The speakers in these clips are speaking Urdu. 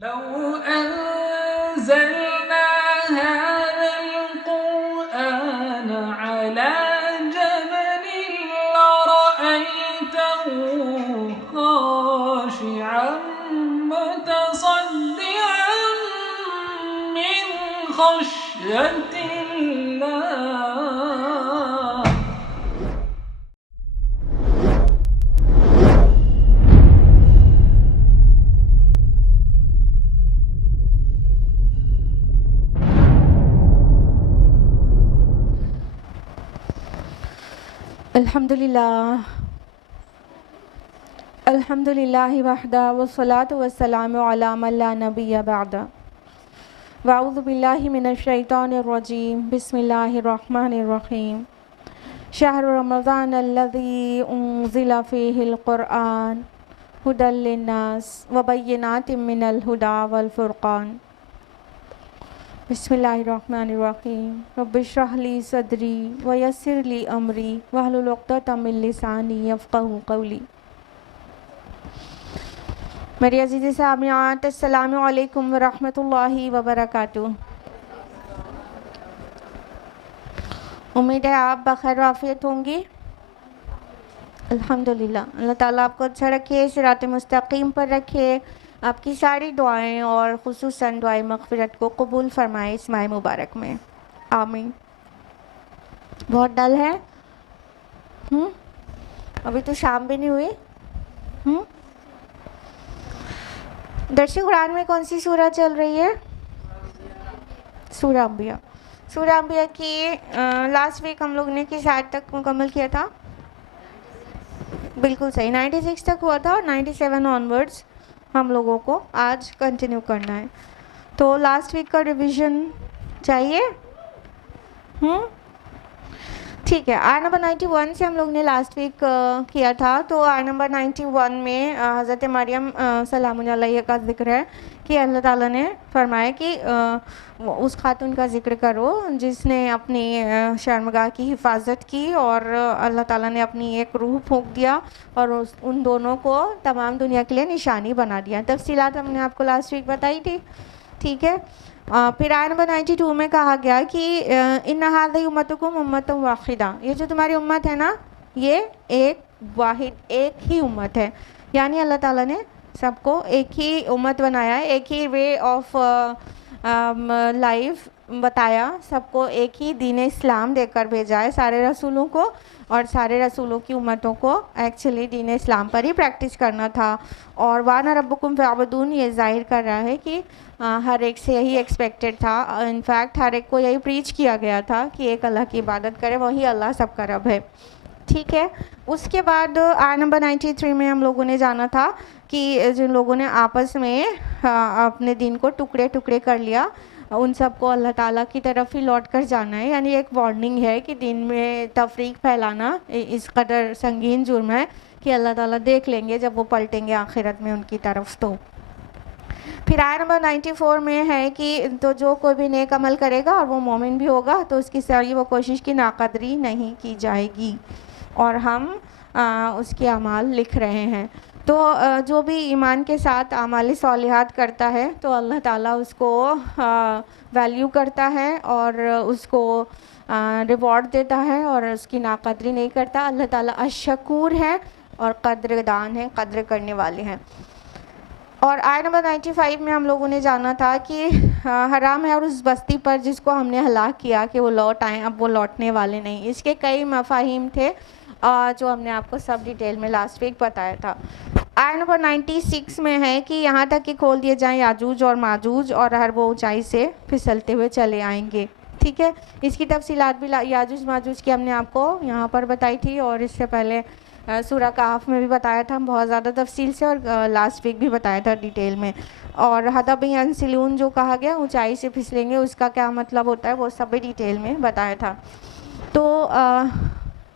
لو أنزلنا هذا القرآن على جبل لرأيته خاشعا متصدعا من خشية الله. الحمدللہ وحدہ والصلاة والسلام علی من لا نبی بعد. واعوذ باللہ من الشیطان الرجیم. بسم اللہ الرحمن الرحیم. شہر رمضان الذی انزل فیہ القرآن ھدی للناس وبینات من الھدی والفرقان. بسم اللہ الرحمن الرحیم. رب اشرح لی صدری ویسر لی امری واحلل عقدۃ من لسانی یفقہوا قولی. میری عزیز سامعات، السلام علیکم ورحمۃ اللہ وبرکاتہ. امید ہے آپ بخیر وعافیت ہوں گی. الحمدللہ. اللہ تعالیٰ آپ کو اچھا رکھے، صراط مستقیم پر رکھے، آپ کی ساری دعائیں اور خصوصاً دعائیں مغفرت کو قبول فرمائے اس ماہ مبارک میں. آمین. بہت ڈل ہے. ابھی تو شام بھی نہیں ہوئی. درس قرآن میں کون سی سورہ چل رہی ہے؟ سورہ انبیاء. سورہ انبیاء کی لاسٹ ویک ہم لوگ نے کس آیت تک مکمل کیا تھا؟ بالکل صحیح، 96 تک ہوا تھا اور 97 آنورڈز ہم لوگوں کو آج کنٹینیو کرنا ہے. تو لاسٹ ویک کا ریویژن چاہیے؟ ٹھیک ہے. آیت نمبر 91 سے ہم لوگ نے لاسٹ ویک کیا تھا. تو آیت نمبر 91 میں حضرت مریم سلام علیہ کا ذکر ہے کہ اللہ تعالیٰ نے فرمایا کہ اس خاتون کا ذکر کرو جس نے اپنی شرمگاہ کی حفاظت کی اور اللہ تعالیٰ نے اپنی ایک روح پھونک دیا اور ان دونوں کو تمام دنیا کے لیے نشانی بنا دیا. تفصیلات ہم نے آپ کو لاسٹ ویک بتائی تھی. ٹھیک ہے. پھر آیت نمبر 92 میں کہا گیا کہ ان ھذی امتکم امۃ واحدہ، یہ جو تمہاری امت ہے نا یہ ایک واحد ایک ہی امت ہے. یعنی اللہ تعالیٰ نے سب کو ایک ہی امت بنایا ہے، ایک ہی وے آف لائف بتایا، سب کو ایک ہی دین اسلام دے کر بھیجا ہے سارے رسولوں کو، اور سارے رسولوں کی امتوں کو ایکچولی دین اسلام پر ہی پریکٹس کرنا تھا. اور وانا ربکم فاعبدون یہ ظاہر کر رہا ہے کہ ہر ایک سے یہی ایکسپیکٹڈ تھا. انفیکٹ ہر ایک کو یہی پریچ کیا گیا تھا کہ ایک اللہ کی عبادت کرے، وہی اللہ سب کا رب ہے. ٹھیک ہے. اس کے بعد آیت نمبر 93 میں ہم لوگوں نے جانا تھا کہ جن لوگوں نے آپس میں اپنے دین کو ٹکڑے ٹکڑے کر لیا ان سب کو اللہ تعالیٰ کی طرف ہی لوٹ کر جانا ہے. یعنی ایک وارننگ ہے کہ دین میں تفریق پھیلانا اس قدر سنگین جرم ہے کہ اللہ تعالیٰ دیکھ لیں گے جب وہ پلٹیں گے آخرت میں ان کی طرف. تو پھر آیت نمبر 94 میں ہے کہ تو جو کوئی بھی نیک عمل کرے گا اور وہ مومن بھی ہوگا تو اس کی ساری وہ کوشش کی ناقدری نہیں کی جائے گی اور ہم اس کے اعمال لکھ رہے ہیں. تو جو بھی ایمان کے ساتھ اعمال صالحات کرتا ہے تو اللہ تعالیٰ اس کو ویلیو کرتا ہے اور اس کو ریوارڈ دیتا ہے اور اس کی ناقدری نہیں کرتا. اللہ تعالیٰ الشکور ہے اور قدردان ہے، قدر کرنے والے ہیں. اور آیت نمبر 95 میں ہم لوگوں نے جانا تھا کہ حرام ہے اور اس بستی پر جس کو ہم نے ہلاک کیا کہ وہ لوٹ آئیں، اب وہ لوٹنے والے نہیں. اس کے کئی مفاہیم تھے جو ہم نے آپ کو سب ڈیٹیل میں لاسٹ ویک بتایا تھا. آیت نمبر 96 میں ہے کہ یہاں تک کہ کھول دیے جائیں یاجوج اور ماجوج اور ہر وہ اونچائی سے پھسلتے ہوئے چلے آئیں گے. ٹھیک ہے. اس کی تفصیلات بھی یاجوج ماجوج کی ہم نے آپ کو یہاں پر بتائی تھی اور اس سے پہلے سورہ کہف میں بھی بتایا تھا بہت زیادہ تفصیل سے، اور لاسٹ ویک بھی بتایا تھا ڈیٹیل میں. اور حدب ینسلون جو کہا گیا اونچائی سے پھسلیں گے اس کا کیا مطلب ہوتا ہے وہ سب بھی ڈیٹیل میں بتایا تھا. تو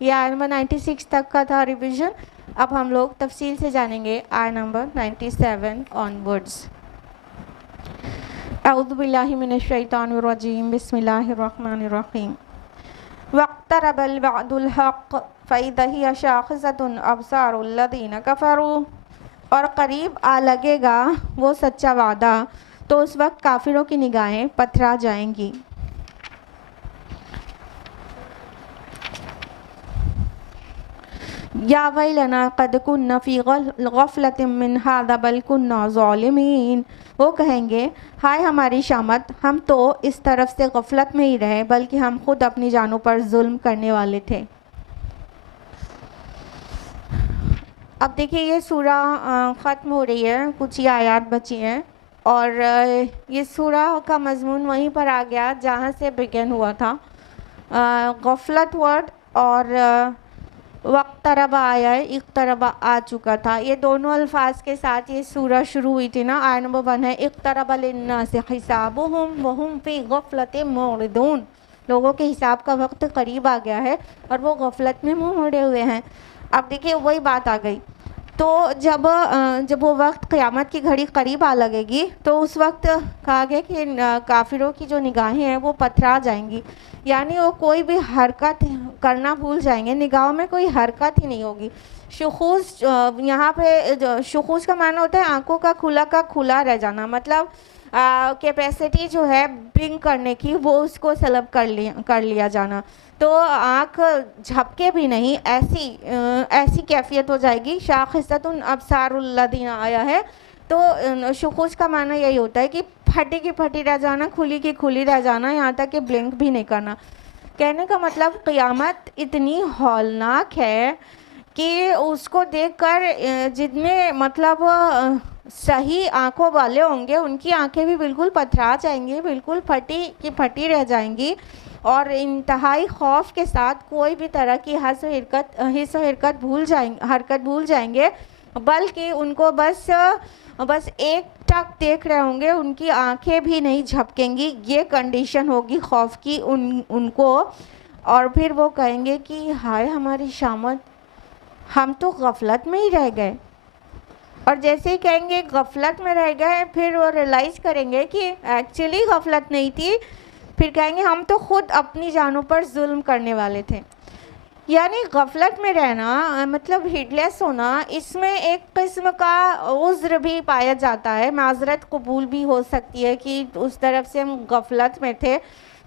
یہ آیت نمبر 96 تک کا تھا ریویژن. اب ہم لوگ تفصیل سے جانیں گے آیت نمبر 97 آنورڈز. اعوذ باللہ من الشیطان الرجیم. بسم اللہ الرحمن الرحیم. واقترب الوعد الحق فإذا هي شاخصة أبصار الذين كفروا اور قریب آ لگے گا وہ سچا وعدہ تو اس وقت کافروں کی نگاہیں پتھرا جائیں گی. یا ویلنا قد کنا فی غفلۃ من ھذا بل کنا ظالمین. وہ کہیں گے ہائے ہماری شامت، ہم تو اس طرف سے غفلت میں ہی رہے بلکہ ہم خود اپنی جانوں پر ظلم کرنے والے تھے. اب دیکھیے یہ سورہ ختم ہو رہی ہے، کچھ ہی آیات بچی ہیں، اور یہ سورہ کا مضمون وہیں پر آ گیا جہاں سے بگن ہوا تھا. غفلت ورڈ اور وقترب آیا ہے، اقترب آ چکا تھا. یہ دونوں الفاظ کے ساتھ یہ سورہ شروع ہوئی تھی نا. آیت نمبر 1 ہے اقترب للناس حسابهم وهم فی غفلۃ معرضون. لوگوں کے حساب کا وقت قریب آ گیا ہے اور وہ غفلت میں منہ موڑے ہوئے ہیں. اب دیکھیے وہی بات آ گئی. تو جب وہ وقت قیامت کی گھڑی قریب آ لگے گی تو اس وقت کہا گیا کہ کافروں کی جو نگاہیں ہیں وہ پتھرا جائیں گی، یعنی وہ کوئی بھی حرکت کرنا بھول جائیں گے، نگاہوں میں کوئی حرکت ہی نہیں ہوگی. شخوص، یہاں پہ شخوص کا معنی ہوتا ہے آنکھوں کا کھلا رہ جانا، مطلب کیپیسٹی جو ہے بلنک کرنے کی وہ اس کو سلب کر لیا جانا. تو آنکھ جھپکے بھی نہیں، ایسی کیفیت ہو جائے گی. شاخصۃ ابصار الذین آیا ہے تو شخوص کا معنی یہی ہوتا ہے کہ پھٹی کی پھٹی رہ جانا، کھلی کی کھلی رہ جانا، یہاں تک کہ بلنک بھی نہیں کرنا. کہنے کا مطلب قیامت اتنی ہولناک ہے کہ اس کو دیکھ کر جتنے مطلب صحیح آنکھوں والے ہوں گے ان کی آنکھیں بھی بالکل پتھرا جائیں گی، بالکل پھٹی کی پھٹی رہ جائیں گی، اور انتہائی خوف کے ساتھ کوئی بھی طرح کی حس و حرکت بھول جائیں گے، بلکہ ان کو بس ایک ٹک دیکھ رہے ہوں گے، ان کی آنکھیں بھی نہیں جھپکیں گی. یہ کنڈیشن ہوگی خوف کی ان کو. اور پھر وہ کہیں گے کہ ہائے ہماری شامت، ہم تو غفلت میں ہی رہ گئے. اور جیسے ہی کہیں گے غفلت میں رہ گئے، پھر وہ ریلائز کریں گے کہ ایکچولی غفلت نہیں تھی. پھر کہیں گے ہم تو خود اپنی جانوں پر ظلم کرنے والے تھے. یعنی غفلت میں رہنا مطلب ہیڈلیس ہونا، اس میں ایک قسم کا عذر بھی پایا جاتا ہے، معذرت قبول بھی ہو سکتی ہے کہ اس طرف سے ہم غفلت میں تھے،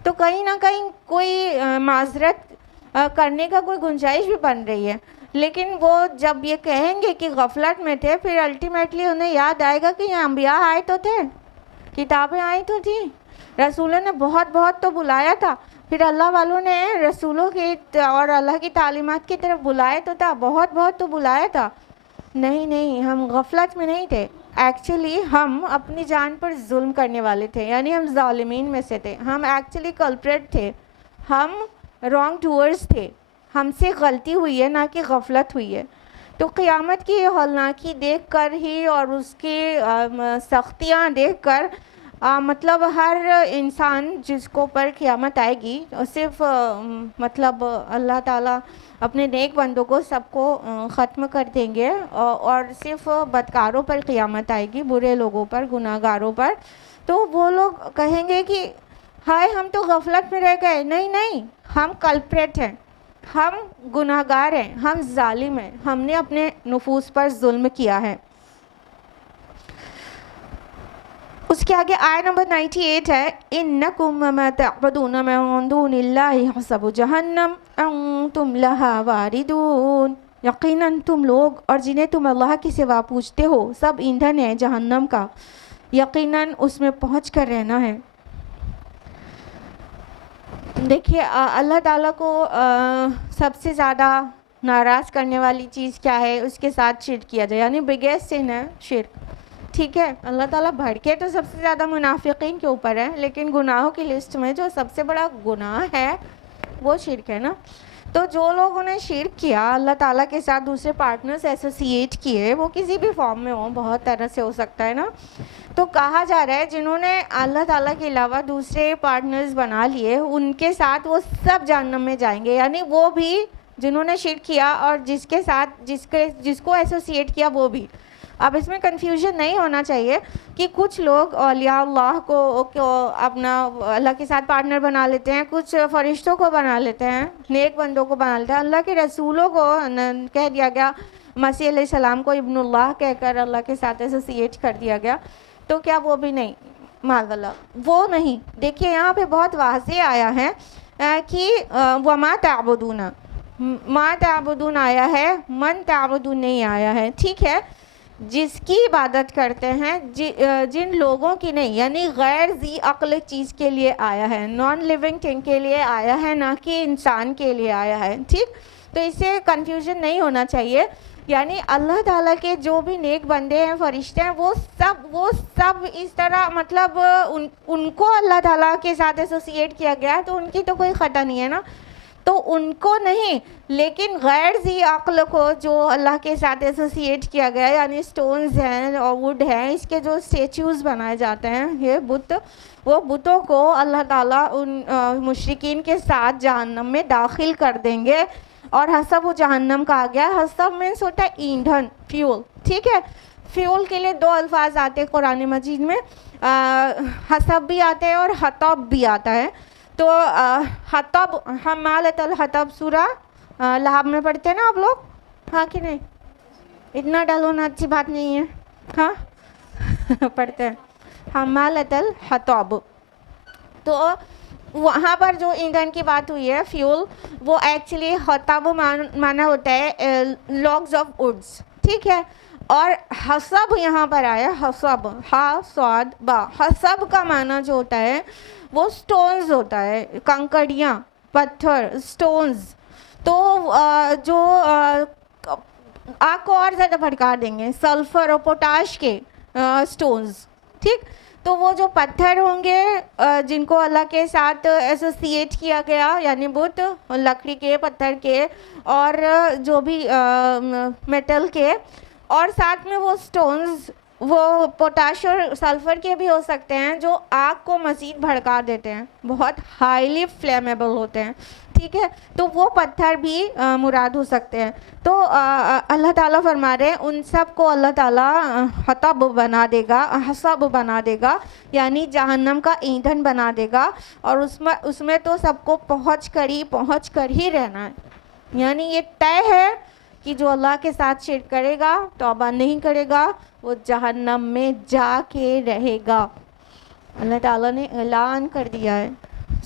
تو کہیں نہ کہیں کوئی معذرت کرنے کا کوئی گنجائش بھی بن رہی ہے. لیکن وہ جب یہ کہیں گے کہ غفلت میں تھے، پھر الٹیمیٹلی انہیں یاد آئے گا کہ یہ انبیاء آئے تو تھے، کتابیں آئی تو تھیں، رسولوں نے بہت تو بلایا تھا، پھر اللہ والوں نے رسولوں کی اور اللہ کی تعلیمات کی طرف بلائے تو تھا، بہت تو بلایا تھا. نہیں، ہم غفلت میں نہیں تھے. ایکچولی ہم اپنی جان پر ظلم کرنے والے تھے، یعنی ہم ظالمین میں سے تھے. ہم ایکچولی کلپریٹ تھے، ہم رانگ ڈوئرز تھے، ہم سے غلطی ہوئی ہے نہ کہ غفلت ہوئی ہے. تو قیامت کی ہولناکی دیکھ کر ہی اور اس کی سختیاں دیکھ کر مطلب ہر انسان جس کو پر قیامت آئے گی، صرف مطلب اللہ تعالیٰ اپنے نیک بندوں کو سب کو ختم کر دیں گے، اور صرف بدکاروں پر قیامت آئے گی، برے لوگوں پر، گناہ گاروں پر. تو وہ لوگ کہیں گے کہ ہائے ہم تو غفلت میں رہ گئے. نہیں، ہم کلپریٹ ہیں، ہم گناہ گار ہیں، ہم ظالم ہیں، ہم نے اپنے نفوس پر ظلم کیا ہے. اس کے آگے آیت نمبر 98 ہے انکم وما تعبدون من دون اللہ حسب جہنم انتم لہا واردون. یقیناً تم لوگ اور جنہیں تم اللہ کے سوا پوچھتے ہو سب ایندھن ہے جہنم کا، یقیناً اس میں پہنچ کر رہنا ہے. دیکھیے اللہ تعالیٰ کو سب سے زیادہ ناراض کرنے والی چیز کیا ہے؟ اس کے ساتھ شرک کیا جائے، یعنی بگیسٹ سن ہے شرک. ٹھیک ہے، اللہ تعالیٰ بھڑکے تو سب سے زیادہ منافقین کے اوپر ہے، لیکن گناہوں کی لسٹ میں جو سب سے بڑا گناہ ہے وہ شرک ہے نا. تو جو لوگوں نے شرک کیا، اللہ تعالیٰ کے ساتھ دوسرے پارٹنرز ایسوسیٹ کیے، وہ کسی بھی فارم میں ہوں، بہت طرح سے ہو سکتا ہے نا. تو کہا جا رہا ہے جنہوں نے اللہ تعالیٰ کے علاوہ دوسرے پارٹنرز بنا لیے، ان کے ساتھ وہ سب جہنم میں جائیں گے. یعنی وہ بھی جنہوں نے شرک کیا اور جس کو ایسوسیٹ کیا وہ بھی. اب اس میں کنفیوژن نہیں ہونا چاہیے کہ کچھ لوگ اولیاء اللہ کو اپنا اللہ کے ساتھ پارٹنر بنا لیتے ہیں، کچھ فرشتوں کو بنا لیتے ہیں، نیک بندوں کو بنا لیتے ہیں. اللہ کے رسولوں کو کہہ دیا گیا مسیح علیہ السلام کو ابن اللہ کہہ کر اللہ کے ساتھ ایسوسیٹ کر دیا گیا، تو کیا وہ بھی نہیں؟ معاذ اللہ وہ نہیں۔ دیکھیے یہاں پہ بہت واضح آیا ہے کہ وما تعبدون، ما تعبدون آیا ہے، من تعبدون نہیں آیا ہے، ٹھیک ہے؟ جس کی عبادت کرتے ہیں، جن لوگوں کی نہیں، یعنی غیر ذی عقل چیز کے لیے آیا ہے، نان لیونگ تھنگ کے لیے آیا ہے، نہ کہ انسان کے لیے آیا ہے، ٹھیک؟ تو اس سے کنفیوژن نہیں ہونا چاہیے۔ یعنی اللہ تعالیٰ کے جو بھی نیک بندے ہیں، فرشتے ہیں، وہ سب اس طرح مطلب ان کو اللہ تعالیٰ کے ساتھ ایسوسیٹ کیا گیا ہے، تو ان کی تو کوئی خطا نہیں ہے نا، تو ان کو نہیں، لیکن غیر ذی عقل کو جو اللہ کے ساتھ ایسوسیٹ کیا گیا ہے، یعنی سٹونز ہیں اور ووڈ ہیں، اس کے جو اسٹیچوز بنائے جاتے ہیں، یہ بت، وہ بتوں کو اللہ تعالیٰ ان مشرکین کے ساتھ جہنم میں داخل کر دیں گے۔ اور حسب و جہنم کہا گیا، حسب مینس ہوتا ہے ایندھن، فیول، ٹھیک ہے؟ فیول کے لیے دو الفاظ آتے ہیں قرآن مجید میں، حسب بھی آتے ہیں اور حطب بھی آتا ہے۔ تو حطب، حمالۃ الحطب، سورہ لہب میں پڑھتے ہیں نا آپ لوگ، ہاں کہ نہیں؟ اتنا ڈل ہونا اچھی بات نہیں ہے، ہاں پڑھتے ہیں حمالۃ الحطب۔ تو وہاں پر جو ایندھن کی بات ہوئی ہے، فیول، وہ ایکچولی حطب معنی ہوتا ہے لاگز آف وڈس، ٹھیک ہے؟ اور حسب یہاں پر آیا، حسب، ہا صاد با، حسب کا معنی جو ہوتا ہے وہ سٹونز ہوتا ہے، کنکڑیاں، پتھر، سٹونز۔ تو جو آگ کو اور زیادہ بھڑکا دیں گے، سلفر اور پوٹاش کے سٹونز، ٹھیک؟ تو وہ جو پتھر ہوں گے جن کو اللہ کے ساتھ ایسوسیٹ کیا گیا، یعنی بت لکڑی کے، پتھر کے، اور جو بھی میٹل کے، اور ساتھ میں وہ سٹونز، وہ پوٹاش اور سلفر کے بھی ہو سکتے ہیں، جو آگ کو مزید بھڑکا دیتے ہیں، بہت ہائیلی فلیمیبل ہوتے ہیں، ٹھیک ہے؟ تو وہ پتھر بھی مراد ہو سکتے ہیں۔ تو اللہ تعالیٰ فرما رہے ہیں ان سب کو اللہ تعالیٰ حطب بنا دے گا، حسب بنا دے گا، یعنی جہنم کا ایندھن بنا دے گا، اور اس میں تو سب کو پہنچ کر ہی رہنا ہے۔ یعنی یہ طے ہے کہ جو اللہ کے ساتھ شرک کرے گا، توبہ نہیں کرے گا، وہ جہنم میں جا کے رہے گا۔ اللہ تعالیٰ نے اعلان کر دیا ہے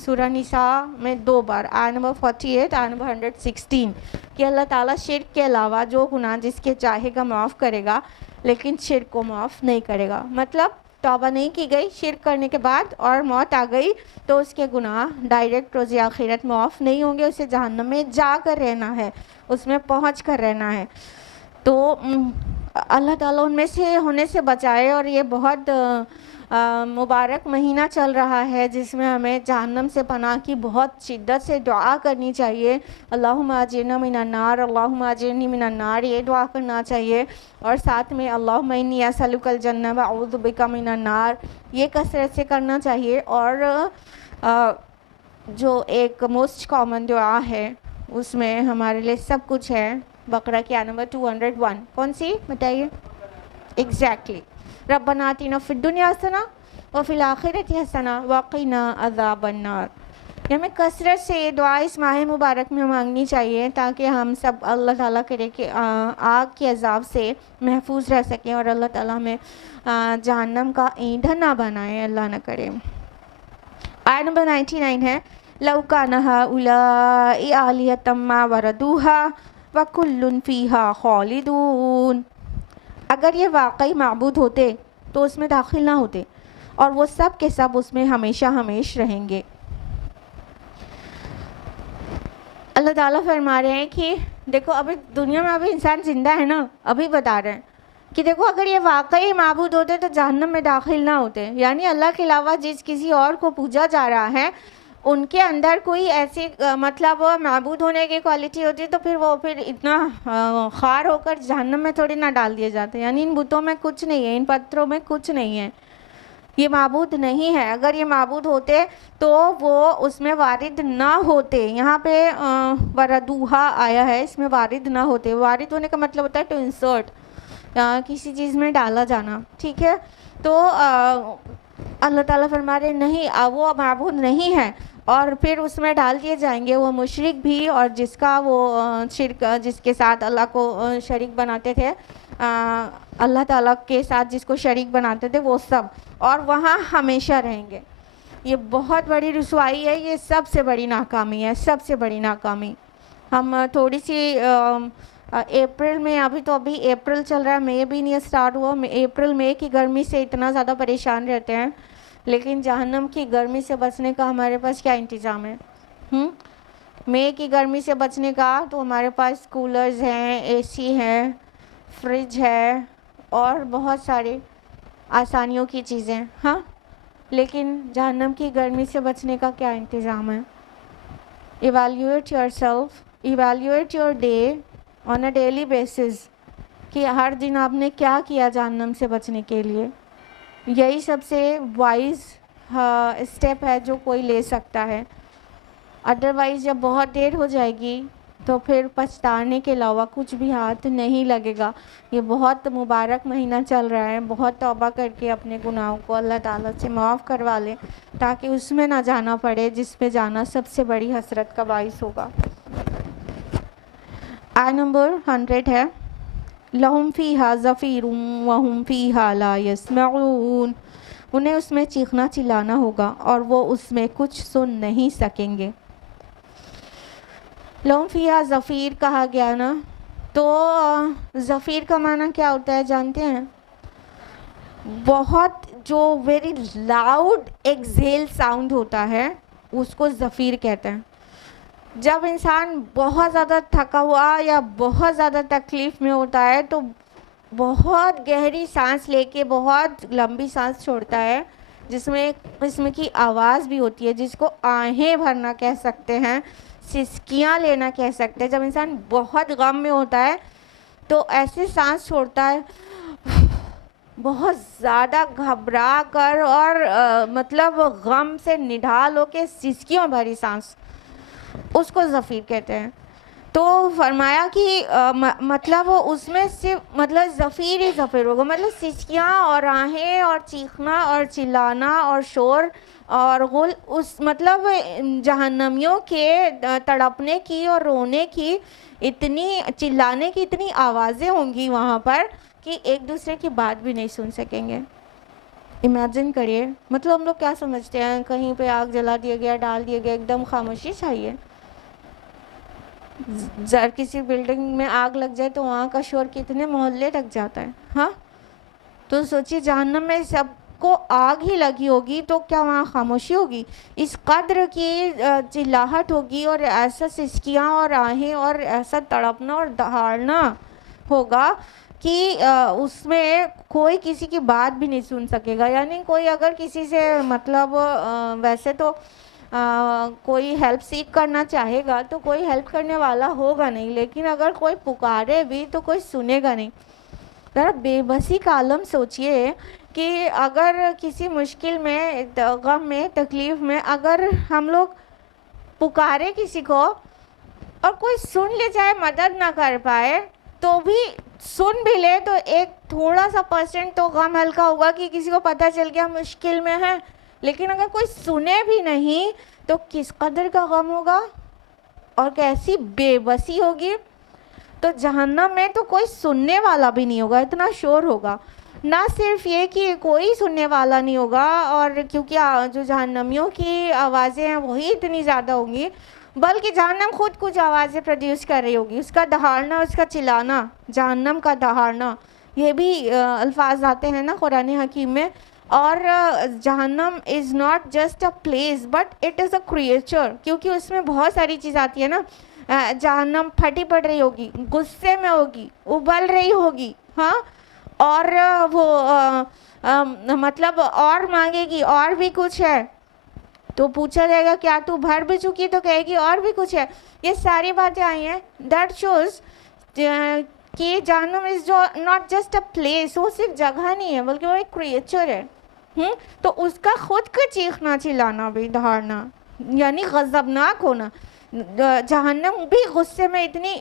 سورہ نساء میں 2 بار، آیت نمبر 48، آیت نمبر 116، کہ اللہ تعالیٰ شرک کے علاوہ جو گناہ جس کے چاہے گا معاف کرے گا، لیکن شرک کو معاف نہیں کرے گا۔ مطلب توبہ نہیں کی گئی شرک کرنے کے بعد اور موت آ گئی تو اس کے گناہ ڈائریکٹ روز آخرت معاف نہیں ہوں گے، اسے جہنم میں جا کر رہنا ہے، اس میں پہنچ کر رہنا ہے۔ تو اللہ تعالیٰ ان میں سے ہونے سے بچائے۔ اور یہ بہت مبارک مہینہ چل رہا ہے جس میں ہمیں جہنم سے پناہ کی بہت شدت سے دعا کرنی چاہیے، اللہم اجرنا من النار، اللہم اجرنی من النار، یہ دعا کرنا چاہیے۔ اور ساتھ میں اللہم انی اسألک الجنہ واعوذ بک من النار، یہ کثرت سے کرنا چاہیے۔ اور جو ایک موسٹ کامن دعا ہے اس میں ہمارے لیے سب کچھ ہے، بقرہ کی آیت نمبر 201، کون سی بتائیے؟ ایگزیکٹلی، ربنا آتنا فی الدنیا حسنہ وفی الآخرۃ حسنہ وقنا عذاب النار۔ ہمیں کثرت سے یہ دعا اس ماہ مبارک میں مانگنی چاہیے تاکہ ہم سب اللہ تعالیٰ کرے کہ آگ کے عذاب سے محفوظ رہ سکیں، اور اللہ تعالیٰ ہمیں جہنم کا ایندھن نہ بنائے، اللہ نہ کرے۔ آیت نمبر 99 ہے، لَوْ كَانَ هَٰؤُلَاءِ آلِهَةً مَّا وَرَدُوهَا وَكُلٌّ فِيهَا خَالِدُونَ، اگر یہ واقعی معبود ہوتے تو اس میں داخل نہ ہوتے، اور وہ سب کے سب اس میں ہمیشہ ہمیش رہیں گے۔ اللہ تعالیٰ فرما رہے ہیں کہ دیکھو ابھی دنیا میں ابھی انسان زندہ ہے نا، ابھی بتا رہے ہیں کہ دیکھو اگر یہ واقعی معبود ہوتے تو جہنم میں داخل نہ ہوتے، یعنی اللہ کے علاوہ جس کسی اور کو پوجا جا رہا ہے ان کے اندر کوئی ایسی مطلب معبود ہونے کی کوالٹی ہوتی تو پھر وہ اتنا خوار ہو کر جہنم میں تھوڑی نہ ڈال دیے جاتے۔ یعنی ان بتوں میں کچھ نہیں ہے، ان پتھروں میں کچھ نہیں ہے، یہ معبود نہیں ہے۔ اگر یہ معبود ہوتے تو وہ اس میں وارد نہ ہوتے۔ یہاں پہ وردوہا آیا ہے، اس میں وارد نہ ہوتے۔ وارد ہونے کا مطلب ہوتا ہے ٹو انسرٹ، کسی چیز میں ڈالا جانا، ٹھیک ہے؟ تو اللہ تعالیٰ فرما رہے نہیں وہ معبود نہیں ہے، اور پھر اس میں ڈال دیے جائیں گے وہ مشرک بھی، اور جس کا وہ شرک، جس کے ساتھ اللہ کو شریک بناتے تھے، اللہ تعالیٰ کے ساتھ جس کو شریک بناتے تھے وہ سب، اور وہاں ہمیشہ رہیں گے۔ یہ بہت بڑی رسوائی ہے، یہ سب سے بڑی ناکامی ہے، سب سے بڑی ناکامی۔ ہم تھوڑی سی اپریل میں، ابھی اپریل چل رہا ہے، مئی بھی نہیں اسٹارٹ ہوا، اپریل مئی کی گرمی سے اتنا زیادہ پریشان رہتے ہیں، لیکن جہنم کی گرمی سے بچنے کا ہمارے پاس کیا انتظام ہے؟ مئی کی گرمی سے بچنے کا تو ہمارے پاس کولرز ہیں، اے سی ہے، فریج ہے، اور بہت ساری آسانیوں کی چیزیں، ہاں، لیکن جہنم کی گرمی سے بچنے کا کیا انتظام ہے؟ Evaluate your self, evaluate your day on a daily basis, کہ ہر دن آپ نے کیا کیا جہنم سے بچنے کے لیے۔ یہی سب سے وائز اسٹیپ ہے جو کوئی لے سکتا ہے، ادروائز جب بہت دیر ہو جائے گی تو پھر پچھتانے کے علاوہ کچھ بھی ہاتھ نہیں لگے گا۔ یہ بہت مبارک مہینہ چل رہا ہے، بہت توبہ کر کے اپنے گناہوں کو اللہ تعالیٰ سے معاف کروا لیں، تاکہ اس میں نہ جانا پڑے جس پہ جانا سب سے بڑی حسرت کا باعث ہوگا۔ آیت نمبر 100 ہے، لَهُمْ فِيهَا زَفِيرٌ وَهُمْ فِيهَا لَا يَسْمَعُونَ، انہیں اس میں چیخنا چلانا ہوگا اور وہ اس میں کچھ سن نہیں سکیں گے۔ لَهُمْ فِيهَا زفیر کہا گیا نا، تو زفیر کا معنی کیا ہوتا ہے جانتے ہیں؟ بہت جو ویری لاؤڈ ایکزیل ساؤنڈ ہوتا ہے اس کو زفیر کہتے ہیں۔ جب انسان بہت زیادہ تھکا ہوا یا بہت زیادہ تکلیف میں ہوتا ہے تو بہت گہری سانس لے کے بہت لمبی سانس چھوڑتا ہے، جس میں ایک قسم کی آواز بھی ہوتی ہے جس کو آہیں بھرنا کہہ سکتے ہیں، سسکیاں لینا کہہ سکتے ہیں۔ جب انسان بہت غم میں ہوتا ہے تو ایسے سانس چھوڑتا ہے بہت زیادہ گھبرا کر، اور مطلب غم سے نڈھال ہو کے سسکیوں بھری سانس، اس کو زفیر کہتے ہیں۔ تو فرمایا کہ مطلب اس میں صرف مطلب زفیر ہی زفیر ہوگا، مطلب سسکیاں اور آہیں اور چیخنا اور چلانا اور شور اور غل، اس مطلب جہنمیوں کے تڑپنے کی اور رونے کی، اتنی چلانے کی اتنی آوازیں ہوں گی وہاں پر کہ ایک دوسرے کی بات بھی نہیں سن سکیں گے۔ امیجن کریے، مطلب ہم لوگ کیا سمجھتے ہیں، کہیں پہ آگ جلا دیا گیا، ڈال دیا گیا، ایک دم خاموشی چاہیے۔ کسی بلڈنگ میں آگ لگ جائے تو وہاں کا شور کتنے محلے تک جاتا ہے، ہاں؟ تو سوچیے جہنم میں سب کو آگ ہی لگی ہوگی تو کیا وہاں خاموشی ہوگی؟ اس قدر کی چلاہٹ ہوگی اور ایسا سسکیاں اور آہیں اور ایسا تڑپنا اور دہاڑنا ہوگا کہ اس میں کوئی کسی کی بات بھی نہیں سن سکے گا۔ یعنی کوئی اگر کسی سے مطلب ویسے تو کوئی ہیلپ سیک کرنا چاہے گا تو کوئی ہیلپ کرنے والا ہوگا نہیں، لیکن اگر کوئی پکارے بھی تو کوئی سنے گا نہیں۔ ذرا بے بسی کا عالم سوچئے کہ اگر کسی مشکل میں، غم میں، تکلیف میں اگر ہم لوگ پکارے کسی کو اور کوئی سن لے جائے، مدد نہ کر پائے، تو بھی سن بھی لے تو ایک تھوڑا سا % تو غم ہلکا ہوگا کہ کسی کو پتہ چل گیا مشکل میں ہے، لیکن اگر کوئی سنے بھی نہیں تو کس قدر کا غم ہوگا اور کیسی بے بسی ہوگی۔ تو جہنم میں تو کوئی سننے والا بھی نہیں ہوگا، اتنا شور ہوگا۔ نہ صرف یہ کہ کوئی سننے والا نہیں ہوگا، اور کیونکہ جو جہنمیوں کی آوازیں ہیں وہی اتنی زیادہ ہوں گی، بلکہ جہنم خود کچھ آوازیں پروڈیوس کر رہی ہوگی، اس کا دہاڑنا، اس کا چلانا، جہنم کا دہاڑنا، یہ بھی الفاظ آتے ہیں نا قرآن حکیم میں۔ اور جہنم is not just a place but it is a creature, کیونکہ اس میں بہت ساری چیز آتی ہے نا۔ جہنم پھٹی پڑ رہی ہوگی، غصے میں ہوگی، ابل رہی ہوگی، ہاں، اور وہ مطلب اور مانگے گی اور بھی کچھ ہے، تو پوچھا جائے گا کیا تو بھر بھی چکی، تو کہے گی اور بھی کچھ ہے۔ یہ ساری باتیں آئی ہیں، دیٹ شوز کہ جہنم is not just a place, وہ صرف جگہ نہیں ہے بلکہ وہ ایک کریچر ہے۔ تو اس کا خود کا چیخنا چلانا بھی، دہاڑنا، یعنی غضبناک ہونا۔ جہنم بھی غصے میں اتنی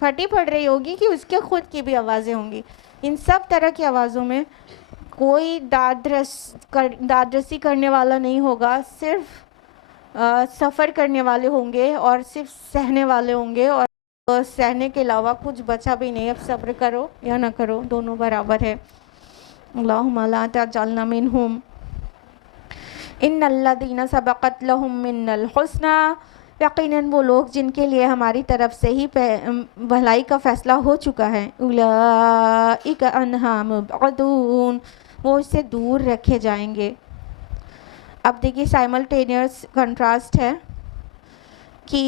پھٹی پڑ رہی ہوگی کہ اس کے خود کی بھی آوازیں ہوں گی۔ ان سب طرح کی آوازوں میں کوئی دادرسی کرنے والا نہیں ہوگا، صرف سفر کرنے والے ہوں گے اور صرف سہنے والے ہوں گے، اور سہنے کے علاوہ کچھ بچا بھی نہیں. اب صبر کرو یا نہ کرو دونوں برابر ہے. اللہم لا تجعلنا منہم. ان الذین سبقت لہم من الحسنی، یقیناً وہ لوگ جن کے لیے ہماری طرف سے ہی بھلائی کا فیصلہ ہو چکا ہے، اولئک عنہا مبعدون، وہ اس سے دور رکھے جائیں گے. اب دیکھیے سائملٹینیس کنٹراسٹ ہے کہ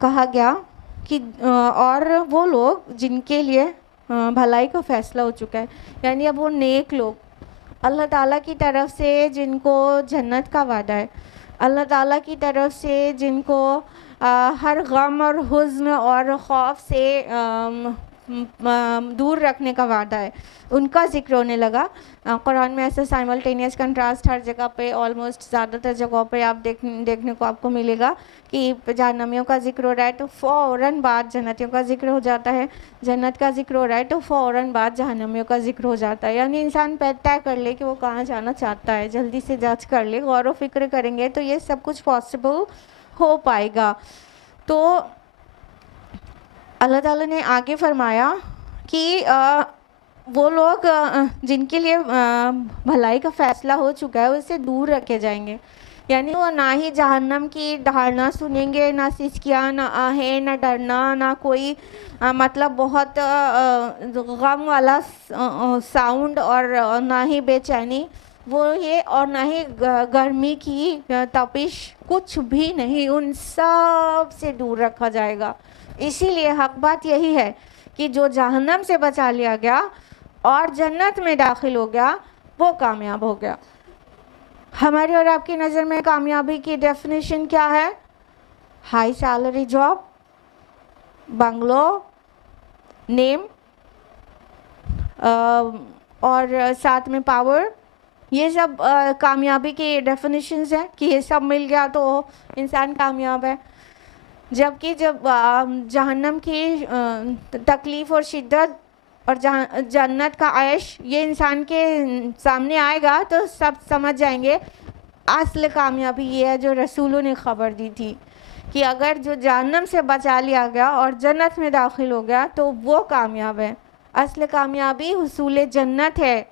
کہا گیا کہ اور وہ لوگ جن کے لیے بھلائی کا فیصلہ ہو چکا ہے، یعنی اب وہ نیک لوگ اللہ تعالیٰ کی طرف سے جن کو جنت کا وعدہ ہے، اللہ تعالیٰ کی طرف سے جن کو ہر غم اور حزن اور خوف سے دور رکھنے کا وعدہ ہے، ان کا ذکر ہونے لگا. قرآن میں ایسا سائملٹینیس کنٹراسٹ ہر جگہ پہ، آلموسٹ زیادہ تر جگہوں پہ آپ دیکھنے کو آپ کو ملے گا کہ جہنمیوں کا ذکر ہو رہا ہے تو فوراً بعد جنتیوں کا ذکر ہو جاتا ہے، جنت کا ذکر ہو رہا ہے تو فوراً بعد جہنمیوں کا ذکر ہو جاتا ہے. یعنی انسان طے کر لے کہ وہ کہاں جانا چاہتا ہے، جلدی سے جانچ کر لے، غور و فکر کریں گے تو یہ سب کچھ پاسبل ہو پائے گا. تو اللہ تعالیٰ نے آگے فرمایا کہ وہ لوگ جن کے لیے بھلائی کا فیصلہ ہو چکا ہے اس سے دور رکھے جائیں گے، یعنی وہ نہ ہی جہنم کی دھارنا سنیں گے، نہ سسکیاں، نہ آہیں، نہ ڈرنا، نہ کوئی مطلب بہت غم والا ساؤنڈ، اور نہ ہی بے چینی وہ یہ، اور نہ ہی گرمی کی تپش، کچھ بھی نہیں، ان سب سے دور رکھا جائے گا. اسی لیے حق بات یہی ہے کہ جو جہنم سے بچا لیا گیا اور جنت میں داخل ہو گیا وہ کامیاب ہو گیا. ہماری اور آپ کی نظر میں کامیابی کی ڈیفینیشن کیا ہے؟ ہائی سیلری جاب، بنگلو، نیم، اور ساتھ میں پاور، یہ سب کامیابی کی ڈیفینیشنز ہیں کہ یہ سب مل گیا تو انسان کامیاب ہے. جبکہ جب جہنم کی تکلیف اور شدت اور جنت کا عیش یہ انسان کے سامنے آئے گا تو سب سمجھ جائیں گے اصل کامیابی یہ ہے جو رسولوں نے خبر دی تھی کہ اگر جو جہنم سے بچا لیا گیا اور جنت میں داخل ہو گیا تو وہ کامیاب ہے. اصل کامیابی حصول جنت ہے،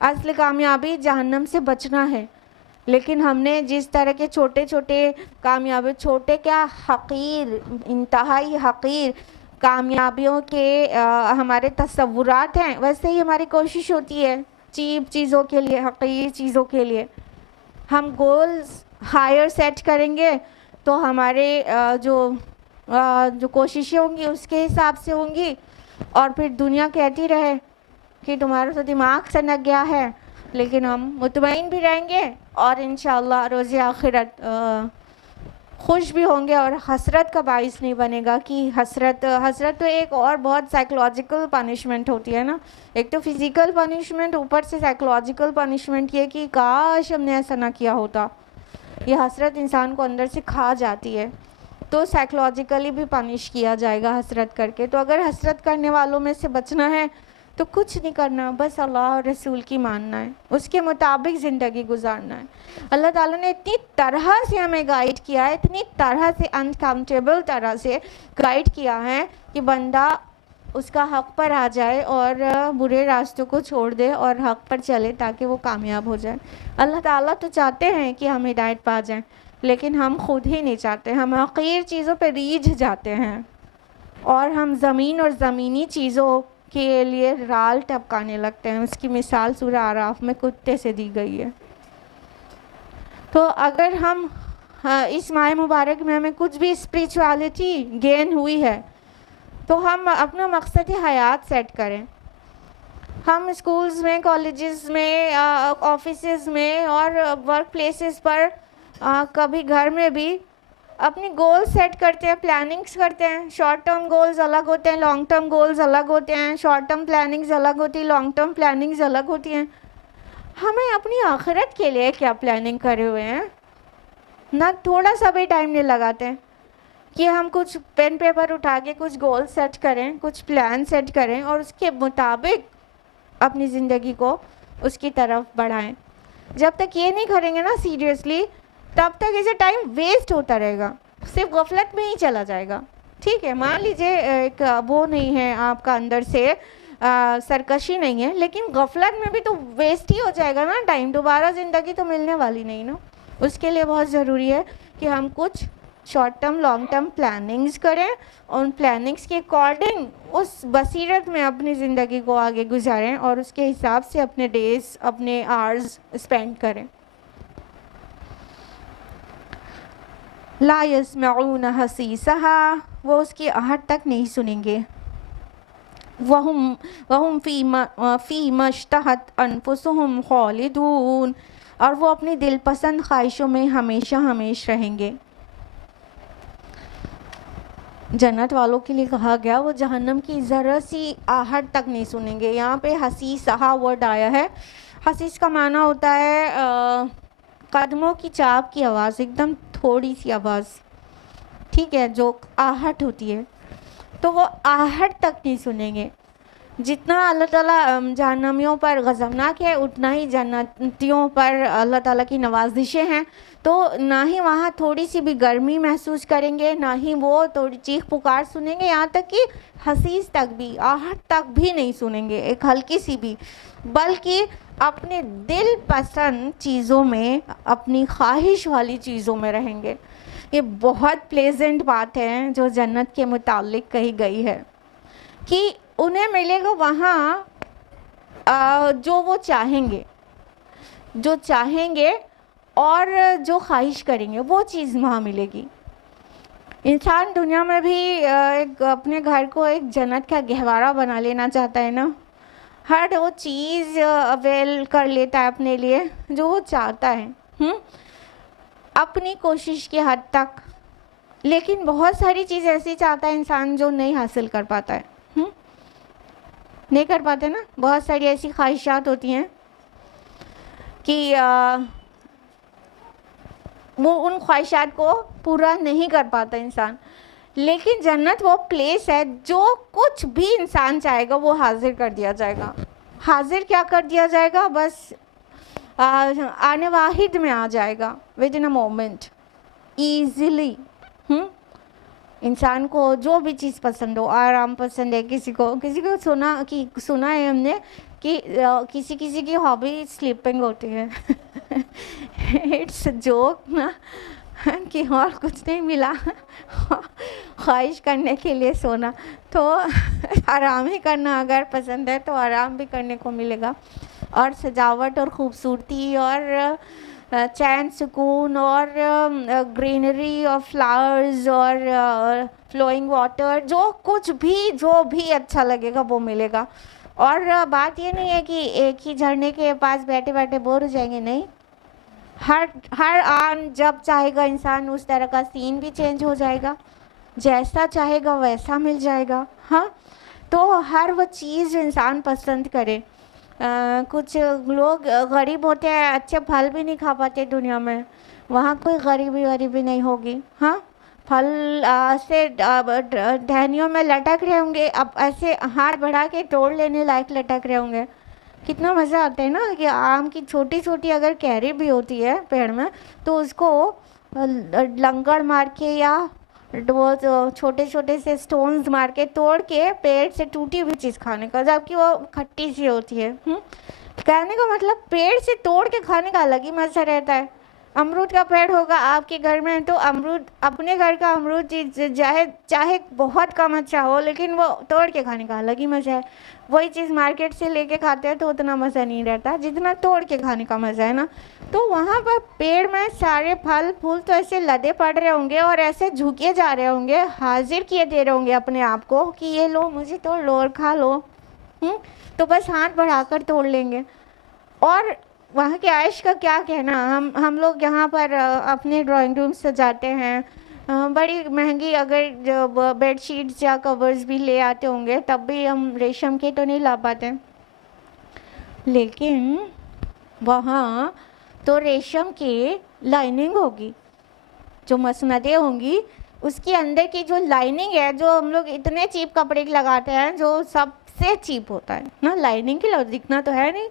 اصل کامیابی جہنم سے بچنا ہے. لیکن ہم نے جس طرح کے چھوٹے چھوٹے کامیابی، چھوٹے کیا، حقیر، انتہائی حقیر کامیابیوں کے ہمارے تصورات ہیں، ویسے ہی ہماری کوشش ہوتی ہے چیپ چیزوں کے لیے، حقیر چیزوں کے لیے. ہم گولز ہائر سیٹ کریں گے تو ہمارے جو کوششیں ہوں گی اس کے حساب سے ہوں گی، اور پھر دنیا کہتی رہے کہ تمہارا تو دماغ سنک گیا ہے، لیکن ہم مطمئن بھی رہیں گے اور انشاءاللہ روز آخرت خوش بھی ہوں گے اور حسرت کا باعث نہیں بنے گا. کہ حسرت تو ایک اور بہت سائیکولوجیکل پنشمنٹ ہوتی ہے نا، ایک تو فزیکل پنشمنٹ، اوپر سے سائیکولوجیکل پنشمنٹ یہ کہ کاش ہم نے ایسا نہ کیا ہوتا. یہ حسرت انسان کو اندر سے کھا جاتی ہے تو سائیکولوجیکلی بھی پنش کیا جائے گا حسرت کر کے. تو اگر حسرت کرنے والوں میں سے بچنا ہے تو کچھ نہیں کرنا، بس اللہ اور رسول کی ماننا ہے، اس کے مطابق زندگی گزارنا ہے. اللہ تعالیٰ نے اتنی طرح سے ہمیں گائیڈ کیا ہے، اتنی طرح سے انکاؤنٹیبل طرح سے گائیڈ کیا ہے کہ بندہ اس کا حق پر آ جائے اور برے راستوں کو چھوڑ دے اور حق پر چلے تاکہ وہ کامیاب ہو جائے. اللہ تعالیٰ تو چاہتے ہیں کہ ہم ہدایت پا جائیں، لیکن ہم خود ہی نہیں چاہتے. ہم حقیر چیزوں پہ ریجھ جاتے ہیں اور ہم زمین اور زمینی چیزوں کے لیے رال ٹپکانے لگتے ہیں. اس کی مثال سورہ اعراف میں کتے سے دی گئی ہے. تو اگر ہم اس ماہ مبارک میں ہمیں کچھ بھی اسپریچوالٹی گین ہوئی ہے تو ہم اپنا مقصد حیات سیٹ کریں. ہم اسکولز میں، کالجز میں، آفیسز میں اور ورک پلیسز پر، کبھی گھر میں بھی اپنی گول سیٹ کرتے ہیں، پلاننگز کرتے ہیں. شارٹ ٹرم گولز الگ ہوتے ہیں، لانگ ٹرم گولز الگ ہوتے ہیں. شارٹ ٹرم پلاننگز الگ ہوتی ہیں، لانگ ٹرم پلاننگز الگ ہوتی ہیں. ہمیں اپنی آخرت کے لیے کیا پلاننگ کرے ہوئے ہیں؟ نہ تھوڑا سا بھی ٹائم نہیں لگاتے کہ ہم کچھ پین پیپر اٹھا کے کچھ گول سیٹ کریں، کچھ پلان سیٹ کریں اور اس کے مطابق اپنی زندگی کو اس کی طرف بڑھائیں. جب تک یہ نہیں کریں گے نا سیریسلی, تب تک اسے ٹائم ویسٹ ہوتا رہے گا, صرف غفلت میں ہی چلا جائے گا. ٹھیک ہے, مان لیجئے ایک وہ نہیں ہے آپ کا اندر سے سرکشی نہیں ہے, لیکن غفلت میں بھی تو ویسٹ ہی ہو جائے گا نا ٹائم, دوبارہ زندگی تو ملنے والی نہیں نا. اس کے لیے بہت ضروری ہے کہ ہم کچھ short term long term plannings کریں, ان پلاننگز کے اکارڈنگ اس بصیرت میں اپنی زندگی کو آگے گزاریں اور اس کے حساب سے اپنے ڈیز اپنے آورز اسپینڈ کریں. لا يسمعون حسیسها, وہ اس کی آہٹ تک نہیں سنیں گے. وَهُمْ فِي مَا اشْتَهَتْ أَنفُسُهُمْ خَالِدُونَ, اور وہ اپنی دل پسند خواہشوں میں ہمیشہ ہمیش رہیں گے. جنت والوں کے لیے کہا گیا وہ جہنم کی ذرا سی آہٹ تک نہیں سنیں گے. یہاں پہ حسیسہ ورڈ آیا ہے. حسیس کا معنی ہوتا ہے قدموں کی چاپ کی آواز, ایک دم تھوڑی سی آواز, ٹھیک ہے, جو آہٹ ہوتی ہے, تو وہ آہٹ تک نہیں سنیں گے. جتنا اللہ تعالیٰ جہنمیوں پر غضبناک ہے, اتنا ہی جنتیوں پر اللہ تعالیٰ کی نوازشیں ہیں. تو نہ ہی وہاں تھوڑی سی بھی گرمی محسوس کریں گے, نہ ہی وہ تھوڑی چیخ پکار سنیں گے, یہاں تک کہ حسیس تک بھی, آہٹ تک بھی نہیں سنیں گے, ایک ہلکی سی بھی, بلکہ اپنے دل پسند چیزوں میں, اپنی خواہش والی چیزوں میں رہیں گے. یہ بہت پلیزنٹ بات ہے جو جنت کے متعلق کہی گئی ہے کہ انہیں ملے گا وہاں جو وہ چاہیں گے اور جو خواہش کریں گے وہ چیز وہاں ملے گی. انسان دنیا میں بھی اپنے گھر کو ایک جنت کا گہوارہ بنا لینا چاہتا ہے نا, ہر وہ چیز اویل کر لیتا ہے اپنے لیے جو وہ چاہتا ہے, اپنی کوشش کی حد تک, لیکن بہت ساری چیز ایسی چاہتا ہے انسان جو نہیں حاصل کر پاتا ہے, نہیں کر پاتے نا. بہت ساری ایسی خواہشات ہوتی ہیں کہ وہ ان خواہشات کو پورا نہیں کر پاتا انسان. لیکن جنت وہ پلیس ہے جو کچھ بھی انسان چاہے گا وہ حاضر کر دیا جائے گا. حاضر کیا کر دیا جائے گا, بس آنے واحد میں آ جائے گا, within a moment, easily. انسان کو جو بھی چیز پسند ہو, آرام پسند ہے, کسی کو سنا ہے ہم نے کہ کسی کی ہابی سلیپنگ ہوتی ہے. اٹس جوک نا, کہ اور کچھ نہیں ملا, خواہش کرنے کے لیے سونا, تو آرام ہی کرنا اگر پسند ہے تو آرام بھی کرنے کو ملے گا. اور سجاوٹ اور خوبصورتی اور چین سکون اور گرینری اور فلاورز اور فلوئنگ واٹر, جو بھی اچھا لگے گا وہ ملے گا. اور بات یہ نہیں ہے کہ ایک ہی جھرنے کے پاس بیٹھے بیٹھے بور ہو جائیں گے, نہیں, ہر آن جب چاہے گا انسان اس طرح کا سین بھی چینج ہو جائے گا, جیسا چاہے گا ویسا مل جائے گا. ہاں, تو ہر وہ چیز جو انسان پسند کرے. کچھ لوگ غریب ہوتے ہیں, اچھے پھل بھی نہیں کھا پاتے دنیا میں, وہاں کوئی غریبی نہیں ہوگی. ہاں, پھل سے ٹہنیوں میں لٹک رہے ہوں گے, اب ایسے ہاتھ بڑھا کے توڑ لینے لائق لٹک رہے ہوں گے. کتنا مزہ آتا ہے نا کہ آم کی چھوٹی چھوٹی اگر کیری بھی ہوتی ہے پیڑ میں, تو اس کو لنگڑ مار کے یا وہ چھوٹے چھوٹے سے سٹونز مار کے توڑ کے پیڑ سے ٹوٹی ہوئی چیز کھانے کا, جبکہ وہ کھٹی سی ہوتی ہے. کہنے کا مطلب پیڑ سے توڑ کے کھانے کا الگ ہی مزہ رہتا ہے. امرود کا پیڑ ہوگا آپ کے گھر میں, تو امرود, اپنے گھر کا امرود چاہے بہت کم اچھا ہو, لیکن وہ توڑ کے کھانے کا الگ ہی مزہ ہے. وہی چیز مارکیٹ سے لے کے کھاتے ہیں تو اتنا مزہ نہیں رہتا جتنا توڑ کے کھانے کا مزہ ہے نا. تو وہاں پر پیڑ میں سارے پھل پھول تو ایسے لدے پڑ رہے ہوں گے اور ایسے جھکے جا رہے ہوں گے, حاضر کیے دے رہے ہوں گے اپنے آپ کو کہ یہ لو, مجھے توڑ لو اور کھا لو. تو بس ہاتھ بڑھا کر توڑ لیں گے. اور وہاں کے عائش کا کیا کہنا, ہم لوگ یہاں پر اپنے ڈرائنگ روم سجاتے ہیں, بڑی مہنگی اگر بیڈ شیٹس یا کورز بھی لے آتے ہوں گے, تب بھی ہم ریشم کے تو نہیں لا پاتے. لیکن وہاں تو ریشم کی لائننگ ہوگی, جو مسندیں ہوں گی اس کے اندر کی جو لائننگ ہے, جو ہم لوگ اتنے چیپ کپڑے لگاتے ہیں جو سب سے چیپ ہوتا ہے نا, لائننگ کی دکھنا تو ہے نہیں,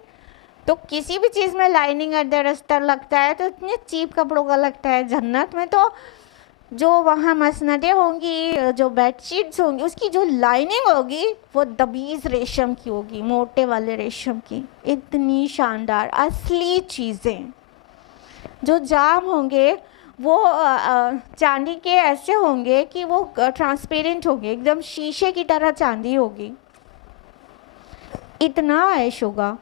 تو کسی بھی چیز میں لائننگ ادر استر لگتا ہے تو اتنے چیپ کپڑوں کا لگتا ہے. جنت میں تو جو وہاں مسندیں ہوں گی, جو بیڈ شیٹس ہوں گی, اس کی جو لائننگ ہوگی وہ دبیز ریشم کی ہوگی, موٹے والے ریشم کی. اتنی شاندار اصلی چیزیں. جو جام ہوں گے وہ چاندی کے ایسے ہوں گے کہ وہ ٹرانسپیرنٹ ہوں گے, ایک دم شیشے کی طرح چاندی ہوگی. اتنا عیش ہوگا.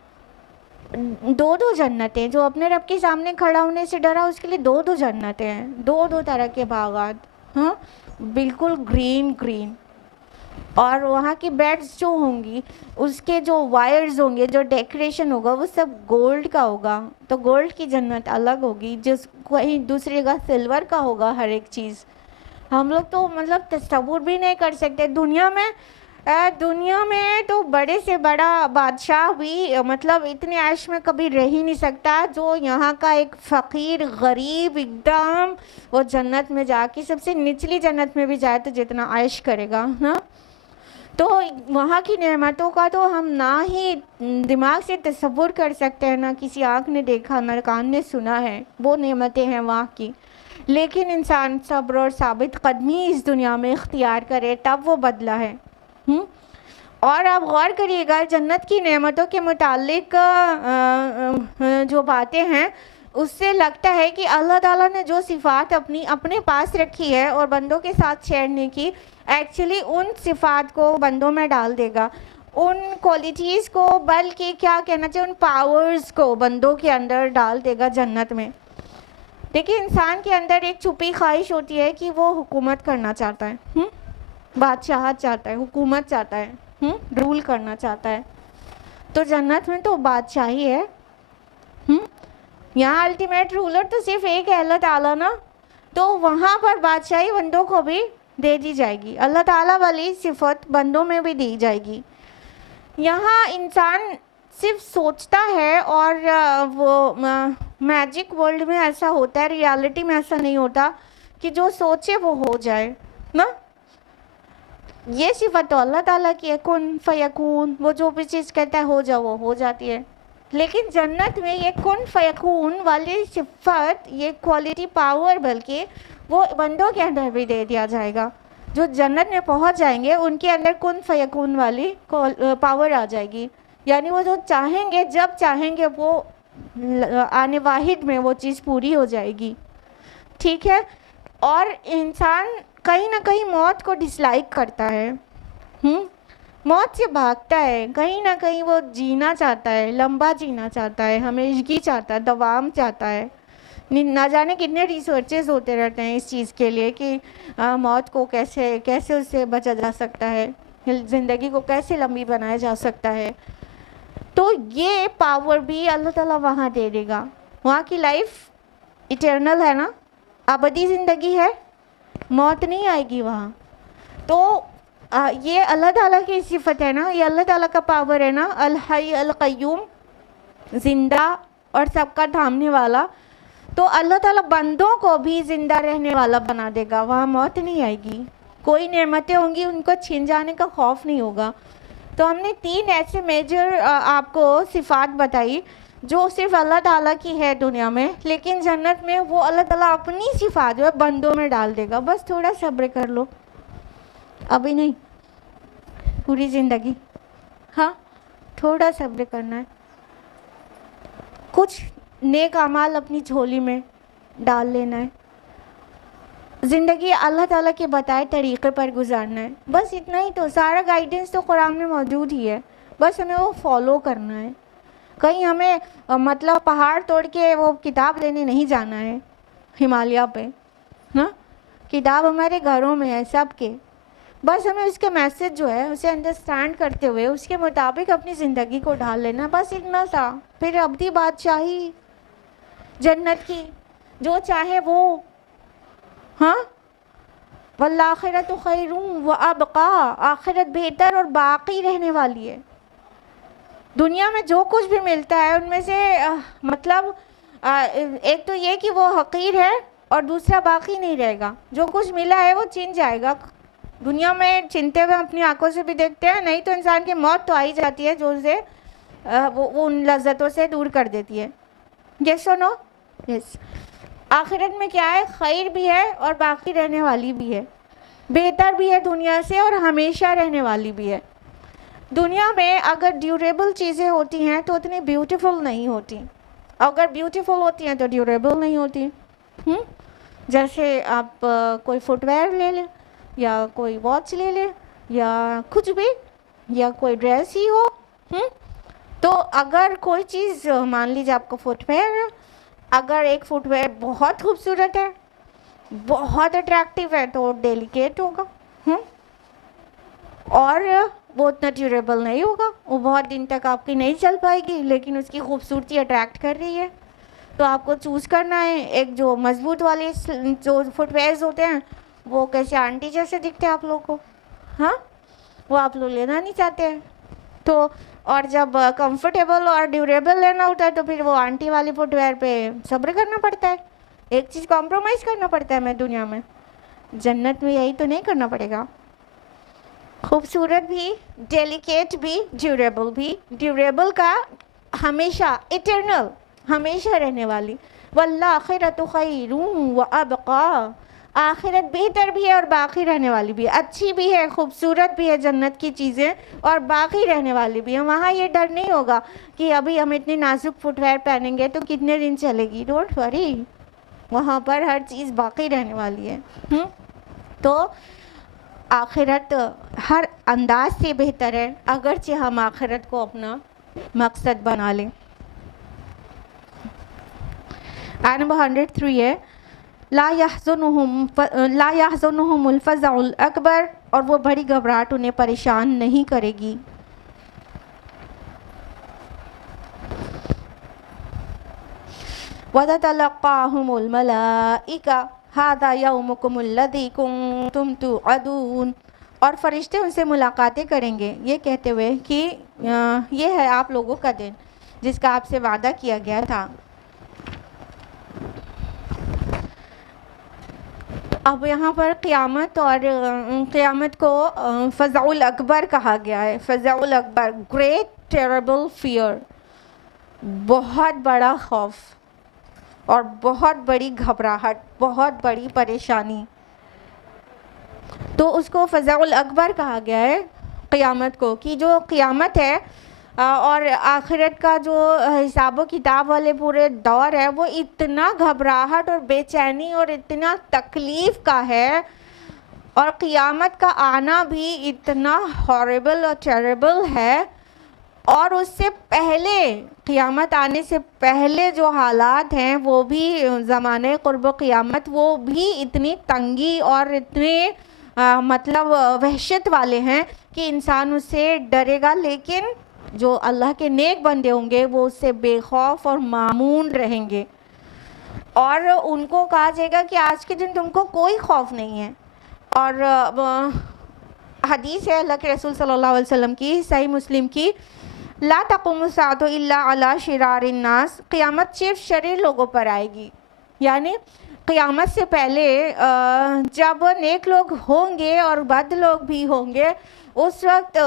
دو جنتیں. جو اپنے رب کے سامنے کھڑا ہونے سے ڈرا اس کے لیے دو جنتیں ہیں, دو طرح کے باغات. ہاں, بالکل گرین. اور وہاں کی بیڈز جو ہوں گی اس کے جو وائرز ہوں گے, جو ڈیکوریشن ہوگا وہ سب گولڈ کا ہوگا. تو گولڈ کی جنت الگ ہوگی, جس کوئی دوسری جگہ سلور کا ہوگا ہر ایک چیز. ہم لوگ تو مطلب تصور بھی نہیں کر سکتے. دنیا میں تو بڑے سے بڑا بادشاہ بھی مطلب اتنے عیش میں کبھی رہ ہی نہیں سکتا جو یہاں کا ایک فقیر غریب ایک دم وہ جنت میں جا کے سب سے نچلی جنت میں بھی جائے تو جتنا عیش کرے گا نا. تو وہاں کی نعمتوں کا تو ہم نہ ہی دماغ سے تصور کر سکتے ہیں, نہ کسی آنکھ نے دیکھا, نہ کان نے سنا ہے. وہ نعمتیں ہیں وہاں کی. لیکن انسان صبر اور ثابت قدمی اس دنیا میں اختیار کرے تب وہ بدلہ ہے. اور آپ غور کریے گا جنت کی نعمتوں کے متعلق جو باتیں ہیں اس سے لگتا ہے کہ اللہ تعالیٰ نے جو صفات اپنے پاس رکھی ہے اور بندوں کے ساتھ شیئر نہیں کی, ایکچولی ان صفات کو بندوں میں ڈال دے گا, ان کوالٹیز کو, بلکہ کیا کہنا چاہیے ان پاورز کو بندوں کے اندر ڈال دے گا جنت میں. دیکھیے انسان کے اندر ایک چھپی خواہش ہوتی ہے کہ وہ حکومت کرنا چاہتا ہے, بادشاہت چاہتا ہے, حکومت چاہتا ہے, رول کرنا چاہتا ہے. تو جنت میں تو بادشاہی ہے. یہاں الٹیمیٹ رولر تو صرف ایک ہے, اللہ تعالیٰ نا. تو وہاں پر بادشاہی بندوں کو بھی دے دی جائے گی, اللہ تعالیٰ والی صفت بندوں میں بھی دی جائے گی. یہاں انسان صرف سوچتا ہے اور وہ میجک ورلڈ میں ایسا ہوتا ہے, ریالٹی میں ایسا نہیں ہوتا کہ جو سوچے وہ ہو جائے نا. یہ صفت تو اللہ تعالیٰ کی ہے, کن فیکون, وہ جو بھی چیز کہتا ہے ہو جاؤ وہ ہو جاتی ہے. لیکن جنت میں یہ کن فیکون والی صفت, یہ کوالٹی پاور بلکہ وہ بندوں کے اندر بھی دے دیا جائے گا. جو جنت میں پہنچ جائیں گے ان کے اندر کن فیکون والی پاور آ جائے گی. یعنی وہ جو چاہیں گے جب چاہیں گے وہ آنے واحد میں وہ چیز پوری ہو جائے گی. ٹھیک ہے. اور انسان کہیں نہ کہیں موت کو ڈس لائک کرتا ہے, موت سے بھاگتا ہے, کہیں نہ کہیں وہ جینا چاہتا ہے, لمبا جینا چاہتا ہے, ہمیشگی چاہتا ہے, دوام چاہتا ہے. نہ جانے کتنے ریسرچز ہوتے رہتے ہیں اس چیز کے لیے کہ موت کو کیسے اس سے بچا جا سکتا ہے, زندگی کو کیسے لمبی بنایا جا سکتا ہے. تو یہ پاور بھی اللہ تعالیٰ وہاں دے دے گا. وہاں کی لائف ایٹرنل ہے نا, ابدی زندگی ہے, موت نہیں آئے گی وہاں. تو یہ اللہ تعالیٰ کی صفت ہے نا, یہ اللہ تعالیٰ کا پاور ہے نا, الحی القیوم, زندہ اور سب کا تھامنے والا. تو اللہ تعالیٰ بندوں کو بھی زندہ رہنے والا بنا دے گا, وہاں موت نہیں آئے گی. کوئی نعمتیں ہوں گی ان کو چھن جانے کا خوف نہیں ہوگا. تو ہم نے 3 ایسے میجر آپ کو صفات بتائی جو صرف اللہ تعالیٰ کی ہے دنیا میں, لیکن جنت میں وہ اللہ تعالیٰ اپنی صفات جو ہے بندوں میں ڈال دے گا. بس تھوڑا صبر کر لو, ابھی نہیں, پوری زندگی, ہاں تھوڑا صبر کرنا ہے. کچھ نیک اعمال اپنی جھولی میں ڈال لینا ہے, زندگی اللہ تعالیٰ کے بتائے طریقے پر گزارنا ہے. بس اتنا ہی تو, سارا گائیڈنس تو قرآن میں موجود ہی ہے, بس ہمیں وہ فالو کرنا ہے. کہیں ہمیں مطلب پہاڑ توڑ کے وہ کتاب لینے نہیں جانا ہے ہمالیہ پہ نا, کتاب ہمارے گھروں میں ہے سب کے. بس ہمیں اس کا میسج جو ہے اسے انڈرسٹینڈ کرتے ہوئے اس کے مطابق اپنی زندگی کو ڈھال لینا, بس اتنا سا. پھر ابدی بادشاہی جنت کی, جو چاہے وہ. ہاں, والآخرۃ خیر وابقیٰ, آخرت بہتر اور باقی رہنے والی ہے. دنیا میں جو کچھ بھی ملتا ہے ان میں سے مطلب ایک تو یہ کہ وہ حقیر ہے اور دوسرا باقی نہیں رہے گا. جو کچھ ملا ہے وہ چھن جائے گا. دنیا میں چھنتے ہوئے اپنی آنکھوں سے بھی دیکھتے ہیں, نہیں تو انسان کی موت تو آئی جاتی ہے جو اسے وہ ان لذتوں سے دور کر دیتی ہے. یس اور نو؟ یس. آخرت میں کیا ہے؟ خیر بھی ہے اور باقی رہنے والی بھی ہے، بہتر بھی ہے دنیا سے اور ہمیشہ رہنے والی بھی ہے. دنیا میں اگر ڈیوریبل چیزیں ہوتی ہیں تو اتنی بیوٹیفل نہیں ہوتی، اگر بیوٹیفل ہوتی ہیں تو ڈیوریبل نہیں ہوتی. جیسے آپ کوئی فٹ ویئر لے لیں یا کوئی واچ لے لیں یا کچھ بھی، یا کوئی ڈریس ہی ہو. تو اگر کوئی چیز مان لیجیے آپ کو فٹ ویئر ہے، اگر ایک فٹ ویئر بہت خوبصورت ہے، بہت اٹریکٹیو ہے تو ڈیلیکیٹ ہوگا، اور وہ اتنا ڈیوریبل نہیں ہوگا، وہ بہت دن تک آپ کی نہیں چل پائے گی، لیکن اس کی خوبصورتی اٹریکٹ کر رہی ہے. تو آپ کو چوز کرنا ہے. ایک جو مضبوط والے جو فٹ ویئرز ہوتے ہیں وہ کیسے آنٹی جیسے دکھتے ہیں آپ لوگوں کو، ہاں وہ آپ لوگ لینا نہیں چاہتے ہیں. تو اور جب کمفرٹیبل اور ڈیوریبل لینا ہوتا ہے تو پھر وہ آنٹی والی فٹ ویئر پہ صبر کرنا پڑتا ہے. ایک چیز کمپرومائز کرنا پڑتا ہے میں دنیا میں. جنت میں یہی تو نہیں کرنا پڑے گا. خوبصورت بھی، ڈیلیکیٹ بھی، ڈیوریبل بھی. ڈیوریبل کا ہمیشہ ایٹرنل، ہمیشہ رہنے والی. والآخرۃ خیر وابقیٰ. آخرت بہتر بھی ہے اور باقی رہنے والی بھی ہے، اچھی بھی ہے، خوبصورت بھی ہے جنت کی چیزیں، اور باقی رہنے والی بھی ہے. وہاں یہ ڈر نہیں ہوگا کہ ابھی ہم اتنی نازک فٹ ویئر پہنیں گے تو کتنے دن چلے گی. ڈونٹ وری، وہاں پر ہر چیز باقی رہنے والی ہے. تو آخرت ہر انداز سے بہتر ہے، اگرچہ ہم آخرت کو اپنا مقصد بنا لیں. آیت نمبر 103 ہے لا يحزنهم الفزع الاکبر، اور وہ بڑی گھبراہٹ انہیں پریشان نہیں کرے گی. وَتَتَلَقَّاهُمُ الْمَلَائِكَةُ هَذَا يَوْمُكُمُ الَّذِي كُنتُمْ تُوعَدُونَ. اور فرشتے ان سے ملاقاتیں کریں گے یہ کہتے ہوئے کہ یہ ہے آپ لوگوں کا دن جس کا آپ سے وعدہ کیا گیا تھا. اب یہاں پر قیامت اور قیامت کو فزع الاکبر کہا گیا ہے. فزع الاکبر، گریٹ ٹیربل فیئر، بہت بڑا خوف اور بہت بڑی گھبراہٹ، بہت بڑی پریشانی. تو اس کو فزع الاکبر کہا گیا ہے قیامت کو، کہ جو قیامت ہے اور آخرت کا جو حساب و کتاب والے پورے دور ہے وہ اتنا گھبراہٹ اور بے چینی اور اتنا تکلیف کا ہے، اور قیامت کا آنا بھی اتنا ہاربل اور ٹیریبل ہے. اور اس سے پہلے، قیامت آنے سے پہلے جو حالات ہیں وہ بھی زمانے قرب و قیامت، وہ بھی اتنی تنگی اور اتنے مطلب وحشت والے ہیں کہ انسان اس سے ڈرے گا، لیکن جو اللہ کے نیک بندے ہوں گے وہ اس سے بے خوف اور مامون رہیں گے. اور ان کو کہا جائے گا کہ آج کے دن تم کو کوئی خوف نہیں ہے. اور حدیث ہے اللہ کے رسول صلی اللہ علیہ وسلم کی، صحیح مسلم کی، لا تقوم الساعۃ الا علی شرار الناس. قیامت صرف شریر لوگوں پر آئے گی. یعنی قیامت سے پہلے جب نیک لوگ ہوں گے اور بد لوگ بھی ہوں گے، اس وقت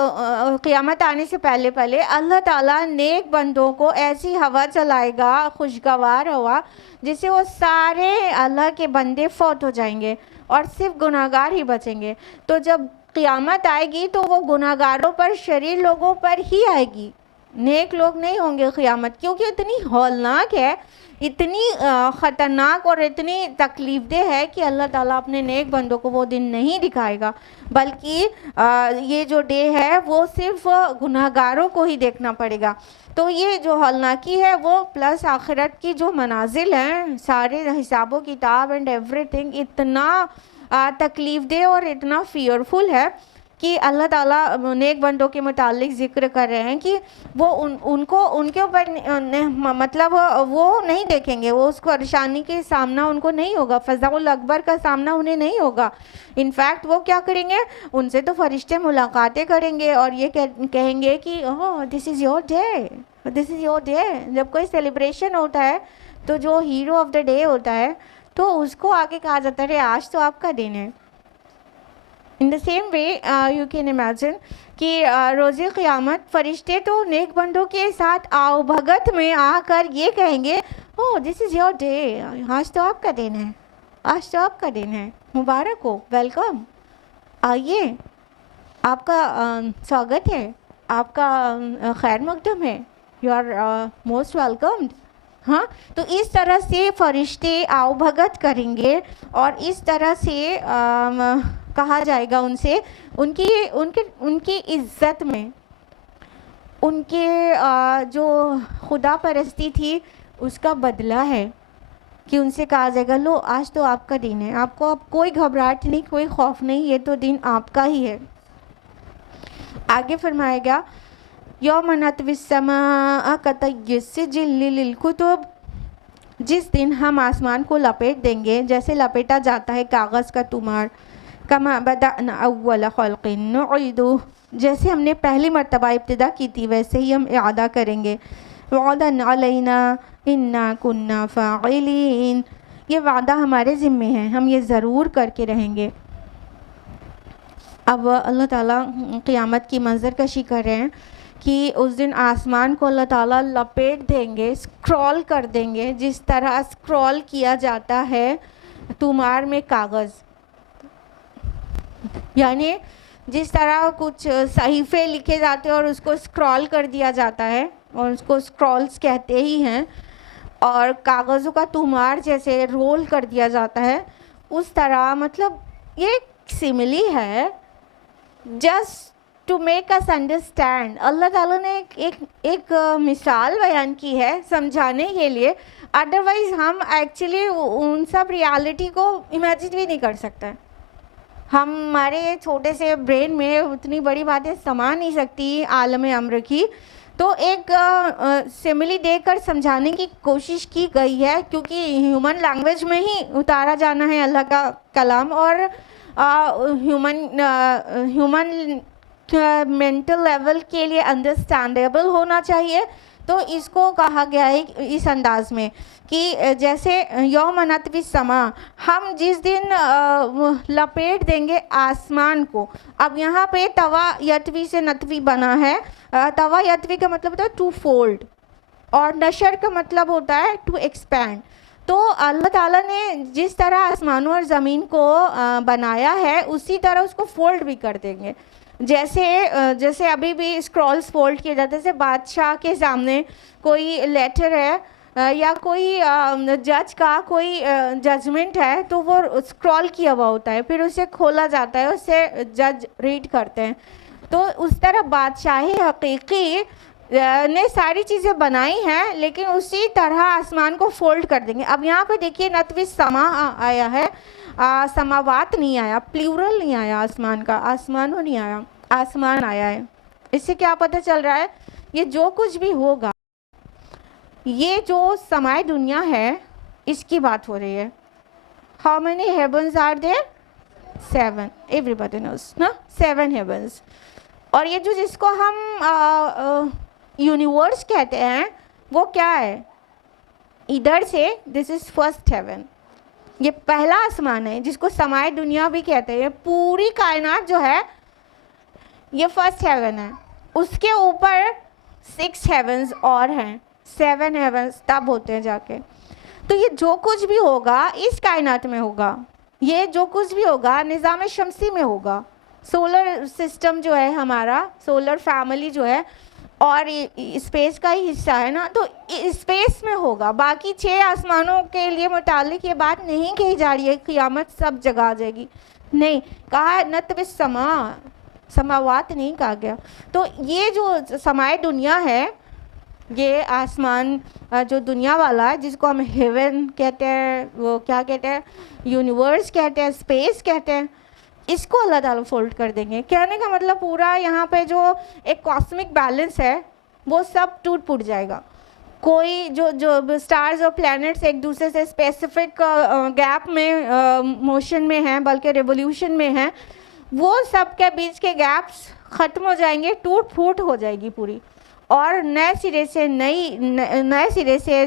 قیامت آنے سے پہلے اللہ تعالیٰ نیک بندوں کو ایسی ہوا چلائے گا، خوشگوار ہوا، جس سے وہ سارے اللہ کے بندے فوت ہو جائیں گے اور صرف گناہگار ہی بچیں گے. تو جب قیامت آئے گی تو وہ گناہگاروں پر، شریر لوگوں پر ہی آئے گی، نیک لوگ نہیں ہوں گے قیامت، کیونکہ اتنی ہولناک ہے، اتنی خطرناک اور اتنی تکلیف دہ ہے کہ اللہ تعالیٰ اپنے نیک بندوں کو وہ دن نہیں دکھائے گا، بلکہ یہ جو ڈے ہے وہ صرف گناہگاروں کو ہی دیکھنا پڑے گا. تو یہ جو ہولناکی ہے وہ پلس آخرت کی جو منازل ہیں، سارے حساب و کتاب اینڈ ایوری تھنگ اتنا تکلیف دہ اور اتنا فیئرفل ہے کہ اللہ تعالیٰ نیک بندوں کے متعلق ذکر کر رہے ہیں کہ وہ ان کے اوپر مطلب وہ نہیں دیکھیں گے، وہ اس پریشانی کے سامنا ان کو نہیں ہوگا، فزع الاکبر کا سامنا انہیں نہیں ہوگا. انفیکٹ وہ کیا کریں گے؟ ان سے تو فرشتے ملاقاتیں کریں گے اور یہ کہیں گے کہ this is your day, this is your day. جب کوئی سیلیبریشن ہوتا ہے تو جو ہیرو آف دا ڈے ہوتا ہے تو اس کو آگے کہا جاتا ہے آج تو آپ کا دن ہے. In the same way, you can imagine کہ روز قیامت فرشتے تو نیک بندوں کے ساتھ آؤ بھگت میں آ کر یہ کہیں گے اوہ دس از یور ڈے، آج تو آپ کا دن ہے، آج تو آپ کا دن ہے، مبارک ہو، ویلکم، آئیے، آپ کا سواگت ہے، آپ کا خیر مقدم ہے، یو آر موسٹ ویلکمڈ. ہاں، تو اس طرح سے فرشتے آؤ بھگت کریں گے اور اس طرح سے کہا جائے گا ان سے، ان کی عزت میں، ان کے جو خدا پرستی تھی اس کا بدلہ ہے کہ ان سے کہا جائے گا لو آج تو آپ کا دن ہے، آپ کو اب کوئی گھبراہٹ نہیں، کوئی خوف نہیں، یہ تو دن آپ کا ہی ہے. آگے فرمائے گا یوم نطوی السماء کطی السجل للکتب، جس دن ہم آسمان کو لپیٹ دیں گے جیسے لپیٹا جاتا ہے کاغذ کا تمار، کما بدأنا اول خلق نعیدہ، جیسے ہم نے پہلی مرتبہ ابتدا کی تھی ویسے ہی ہم اعادہ کریں گے. وعدا علینا انا کنا فاعلین، یہ وعدہ ہمارے ذمے ہے، ہم یہ ضرور کر کے رہیں گے. اب اللہ تعالیٰ قیامت کی منظر کشی کر رہے ہیں کہ اس دن آسمان کو اللہ تعالیٰ لپیٹ دیں گے، اسکرول کر دیں گے، جس طرح اسکرول کیا جاتا ہے تمار میں کاغذ، یعنی جس طرح کچھ صحیفے لکھے جاتے ہیں اور اس کو اسکرول کر دیا جاتا ہے اور اس کو اسکرولز کہتے ہی ہیں، اور کاغذوں کا تمار جیسے رول کر دیا جاتا ہے، اس طرح مطلب یہ سملی ہے just to make us understand. اللہ تعالیٰ نے ایک مثال بیان کی ہے سمجھانے کے لیے، ادروائز ہم ایکچولی ان سب ریالٹی کو امیجن بھی نہیں کر سکتے. ہمارے چھوٹے سے برین میں اتنی بڑی باتیں سما نہیں سکتی عالم امر کی. تو ایک سملی دے کر سمجھانے کی کوشش کی گئی ہے کیونکہ ہیومن لینگویج میں ہی اتارا جانا ہے اللہ کا کلام، اور ہیومن مینٹل لیول کے لیے انڈرسٹینڈیبل ہونا چاہیے. تو اس کو کہا گیا ہے اس انداز میں کہ جیسے یوم نطوی السماء، ہم جس دن لپیٹ دیں گے آسمان کو. اب یہاں پہ توا یتوی سے نطوی بنا ہے. توا یتوی کا مطلب ہوتا ہے ٹو فولڈ، اور نشر کا مطلب ہوتا ہے ٹو ایکسپینڈ. تو اللہ تعالیٰ نے جس طرح آسمانوں اور زمین کو بنایا ہے اسی طرح اس کو فولڈ بھی کر دیں گے. جیسے ابھی بھی اسکرولز فولڈ کیے جاتے ہیں، جیسے بادشاہ کے سامنے کوئی لیٹر ہے یا کوئی جج کا کوئی ججمنٹ ہے تو وہ اسکرول کیا ہوا ہوتا ہے، پھر اسے کھولا جاتا ہے، اسے جج ریڈ کرتے ہیں. تو اس طرح بادشاہی حقیقی نے ساری چیزیں بنائی ہیں لیکن اسی طرح آسمان کو فولڈ کر دیں گے. اب یہاں پہ دیکھیے نطوی السماء آیا ہے، سماوات نہیں آیا، پلیورل نہیں آیا آسمان کا، آسمانوں نہیں آیا، آسمان آیا ہے. اس سے کیا پتہ چل رہا ہے؟ یہ جو کچھ بھی ہوگا، یہ جو سمائے دنیا ہے اس کی بات ہو رہی ہے. How many heavens are there? 7. Everybody knows, نا 7 heavens. اور یہ جو جس کو ہم یونیورس کہتے ہیں وہ کیا ہے؟ ادھر سے دس از فرسٹ ہیون، یہ پہلا آسمان ہے جس کو سمائے دنیا بھی کہتے ہیں. پوری کائنات جو ہے یہ فرسٹ ہیون ہے، اس کے اوپر 6 ہیونز اور ہیں، 7 ہیونز تب ہوتے ہیں جا کے. تو یہ جو کچھ بھی ہوگا اس کائنات میں ہوگا، یہ جو کچھ بھی ہوگا نظام شمسی میں ہوگا. سولر سسٹم جو ہے ہمارا، سولر فیملی جو ہے، اور اسپیس کا ہی حصہ ہے نا، تو اسپیس میں ہوگا. باقی 6 آسمانوں کے لیے متعلق یہ بات نہیں کہی جا رہی ہے قیامت سب جگہ آ جائے گی، نہیں، کہا نطوی السماء، سماوات نہیں کہا گیا. تو یہ جو سمائے دنیا ہے، یہ آسمان جو دنیا والا ہے جس کو ہم ہیون کہتے ہیں، وہ کیا کہتے ہیں، یونیورس کہتے ہیں، اسپیس کہتے ہیں، اس کو اللہ تعالیٰ فولڈ کر دیں گے. کہنے کا مطلب پورا یہاں پہ جو ایک کاسمک بیلنس ہے وہ سب ٹوٹ پھوٹ جائے گا. کوئی جو اسٹارز اور پلینٹس ایک دوسرے سے اسپیسیفک گیپ میں موشن میں ہیں، بلکہ ریولیوشن میں ہیں، وہ سب کے بیچ کے گیپس ختم ہو جائیں گے، ٹوٹ پھوٹ ہو جائے گی پوری، اور نئے سرے سے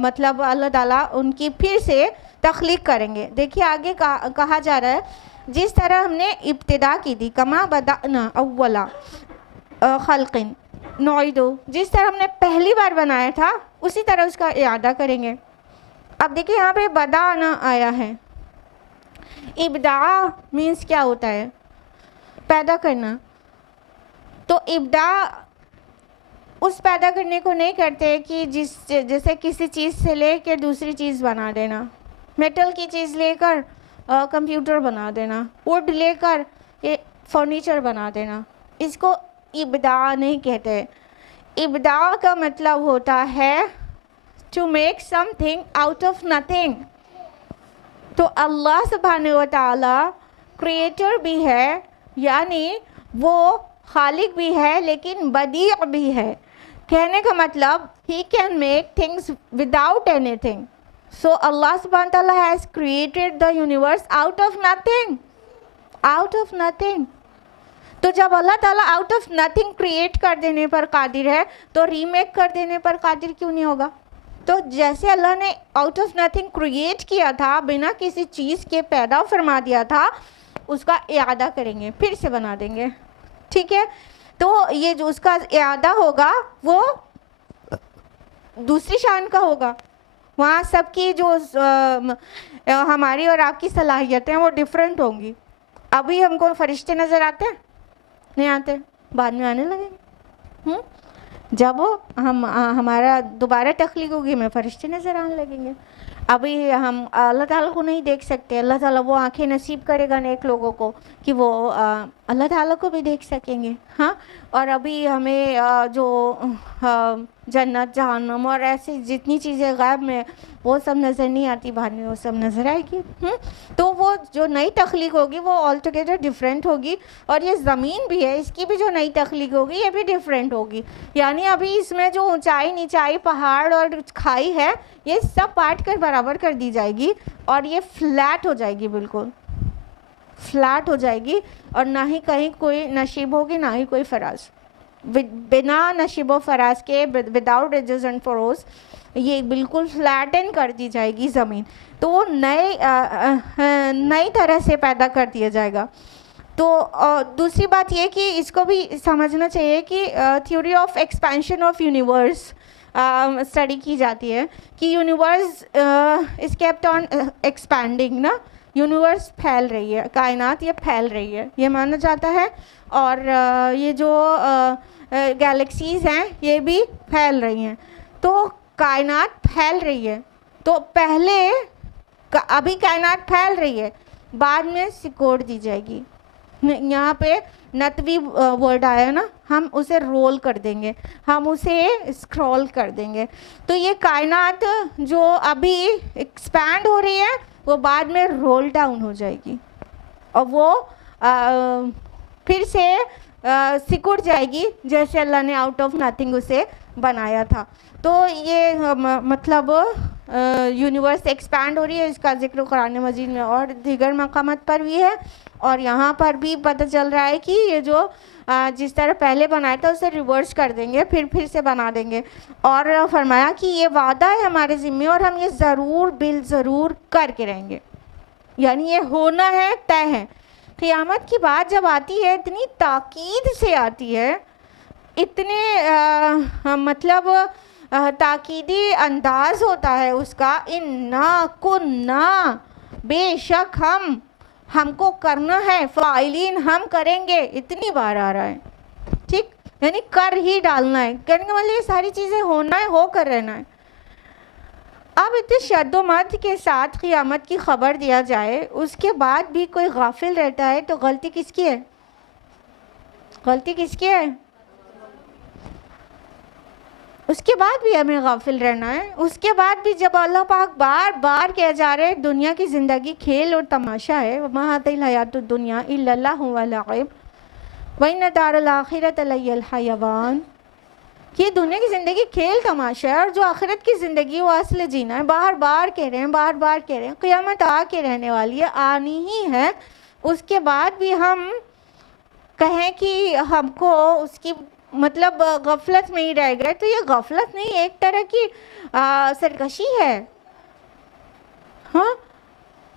مطلب اللہ تعالیٰ ان کی پھر سے تخلیق کریں گے. دیکھیے آگے کہا جا رہا ہے جس طرح ہم نے ابتدا کی تھی، کما بدأنا اولا خلقن نعیدو، جس طرح ہم نے پہلی بار بنایا تھا اسی طرح اس کا اعادہ کریں گے۔ اب دیکھیں یہاں پہ بدأنا آیا ہے، ابداع مینس کیا ہوتا ہے؟ پیدا کرنا۔ تو ابداع اس پیدا کرنے کو نہیں کرتے کہ جیسے کسی چیز سے لے کے دوسری چیز بنا دینا، میٹل کی چیز لے کر کمپیوٹر بنا دینا، ووڈ لے کر فرنیچر بنا دینا، اس کو ابداع نہیں کہتے۔ ابداع کا مطلب ہوتا ہے to make something out of nothing. تو اللہ سبحانہ و تعالی کریٹر بھی ہے، یعنی وہ خالق بھی ہے لیکن بدیع بھی ہے۔ کہنے کا مطلب he can make things without anything. So اللہ سبحانہ تعالیٰ has created the universe out of nothing, out of nothing. تو جب اللہ تعالیٰ آؤٹ آف نتھنگ کریٹ کر دینے پر قادر ہے تو ری میک کر دینے پر قادر کیوں نہیں ہوگا؟ تو جیسے اللہ نے آؤٹ آف نتھنگ کریٹ کیا تھا، بنا کسی چیز کے پیدا فرما دیا تھا، اس کا اعادہ کریں گے، پھر سے بنا دیں گے، ٹھیک ہے؟ تو یہ جو اس کا اعادہ ہوگا وہ دوسری شان کا ہوگا، وہاں سب کی جو ہماری اور آپ کی صلاحیتیں وہ ڈیفرنٹ ہوں گی۔ ابھی ہم کو فرشتے نظر آتے ہیں؟ نہیں آتے، بعد میں آنے لگیں گے۔ جب ہمارا دوبارہ تخلیق ہوگی ہمیں فرشتے نظر آنے لگیں گے۔ ابھی ہم اللہ تعالیٰ کو نہیں دیکھ سکتے، اللہ تعالیٰ وہ آنکھیں نصیب کرے گا نیک لوگوں کو کہ وہ اللہ تعالیٰ کو بھی دیکھ سکیں گے، ہاں۔ اور ابھی ہمیں جو جنت جہنم اور ایسی جتنی چیزیں غیب میں وہ سب نظر نہیں آتی، بعد میں وہ سب نظر آئے گی۔ تو وہ جو نئی تخلیق ہوگی وہ آل ٹوگیدر ڈفرینٹ ہوگی، اور یہ زمین بھی ہے، اس کی بھی جو نئی تخلیق ہوگی یہ بھی ڈفرینٹ ہوگی۔ یعنی ابھی اس میں جو اونچائی نیچائی پہاڑ اور کھائی ہے یہ سب بانٹ کر برابر کر دی جائے گی، اور یہ فلیٹ ہو جائے گی، بالکل فلیٹ ہو جائے گی، اور نہ ہی کہیں کوئی نشیب ہوگی نہ ہی کوئی فراز، بنا نشیب و فراز کے، وداؤٹ ایجز اینڈ فروز، یہ بالکل فلیٹن کر دی جائے گی زمین۔ تو وہ نئی طرح سے پیدا کر دیا جائے گا۔ تو دوسری بات یہ کہ اس کو بھی سمجھنا چاہیے کہ theory of expansion of universe study کی جاتی ہے کہ universe is kept on expanding نا، یونیورس پھیل رہی ہے، کائنات یہ پھیل رہی ہے، یہ مانا جاتا ہے۔ اور یہ جو گیلیکسیز ہیں یہ بھی پھیل رہی ہیں، تو کائنات پھیل رہی ہے۔ تو پہلے ابھی کائنات پھیل رہی ہے، بعد میں سکوڑ دی جائے گی۔ یہاں پہ نتوی ورڈ آیا نا، ہم اسے رول کر دیں گے، ہم اسے اسکرول کر دیں گے۔ تو یہ کائنات جو ابھی ایکسپینڈ ہو رہی ہے وہ بعد میں رول ڈاؤن ہو جائے گی، اور وہ پھر سے سکڑ جائے گی جیسے اللہ نے آؤٹ آف نتھنگ اسے بنایا تھا۔ تو یہ مطلب یونیورس ایکسپینڈ ہو رہی ہے، اس کا ذکر قرآن مجید میں اور دیگر مقامات پر بھی ہے، اور یہاں پر بھی پتہ چل رہا ہے کہ یہ جو جس طرح پہلے بنایا تھا اسے ریورس کر دیں گے، پھر سے بنا دیں گے۔ اور فرمایا کہ یہ وعدہ ہے ہمارے ذمے اور ہم یہ ضرور بالضرور کر کے رہیں گے، یعنی یہ ہونا ہے، طے ہے۔ قیامت کی بات جب آتی ہے اتنی تاکید سے آتی ہے، اتنے مطلب تاکیدی انداز ہوتا ہے اس کا، انا کنا، بے شک ہم کو کرنا ہے، فاعلین ہم کریں گے، اتنی بار آ رہا ہے، ٹھیک، یعنی کر ہی ڈالنا ہے، کہنے کا مطلب یہ ساری چیزیں ہونا ہے، ہو کر رہنا ہے۔ اب اتنے شد و مد کے ساتھ قیامت کی خبر دیا جائے، اس کے بعد بھی کوئی غافل رہتا ہے تو غلطی کس کی ہے؟ غلطی کس کی ہے؟ اس کے بعد بھی ہمیں غافل رہنا ہے۔ اس کے بعد بھی جب اللہ پاک بار بار کہہ جا رہے دنیا کی زندگی کھیل اور تماشا ہے، وَمَا هَٰذِهِ الْحَيَاةُ الدُّنْيَا إِلَّا اللَّهُ وَلَعِبٌ وَإِنَّ دَارَ الْآخِرَةَ لَهِيَ الْحَيَوَانُ، کہ دنیا کی زندگی کھیل تماشا ہے اور جو آخرت کی زندگی وہ اصل جینا ہے۔ بار بار کہہ رہے ہیں، بار بار کہہ رہے ہیں، قیامت آ کے رہنے والی ہے، آنی ہی ہے۔ اس کے بعد بھی ہم کہیں کہ ہم کو اس کی مطلب غفلت میں ہی رہ گئے، تو یہ غفلت نہیں، ایک طرح کی سرکشی ہے، ہاں،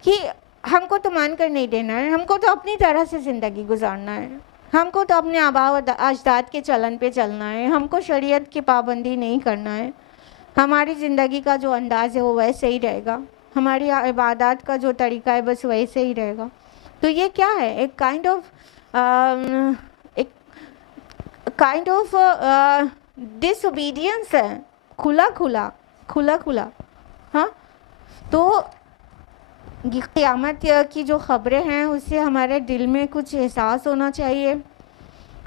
کہ ہم کو تو مان کر نہیں دینا ہے، ہم کو تو اپنی طرح سے زندگی گزارنا ہے، ہم کو تو اپنے آباء و اجداد کے چلن پہ چلنا ہے، ہم کو شریعت کی پابندی نہیں کرنا ہے، ہماری زندگی کا جو انداز ہے وہ ویسے ہی رہے گا، ہماری عبادات کا جو طریقہ ہے بس ویسے ہی رہے گا. تو یہ کیا ہے؟ ایک کائنڈ آف ڈس اوبیڈینس ہے، کھلا کھلا. ہاں تو قیامت کی جو خبریں ہیں اس سے ہمارے دل میں کچھ احساس ہونا چاہیے.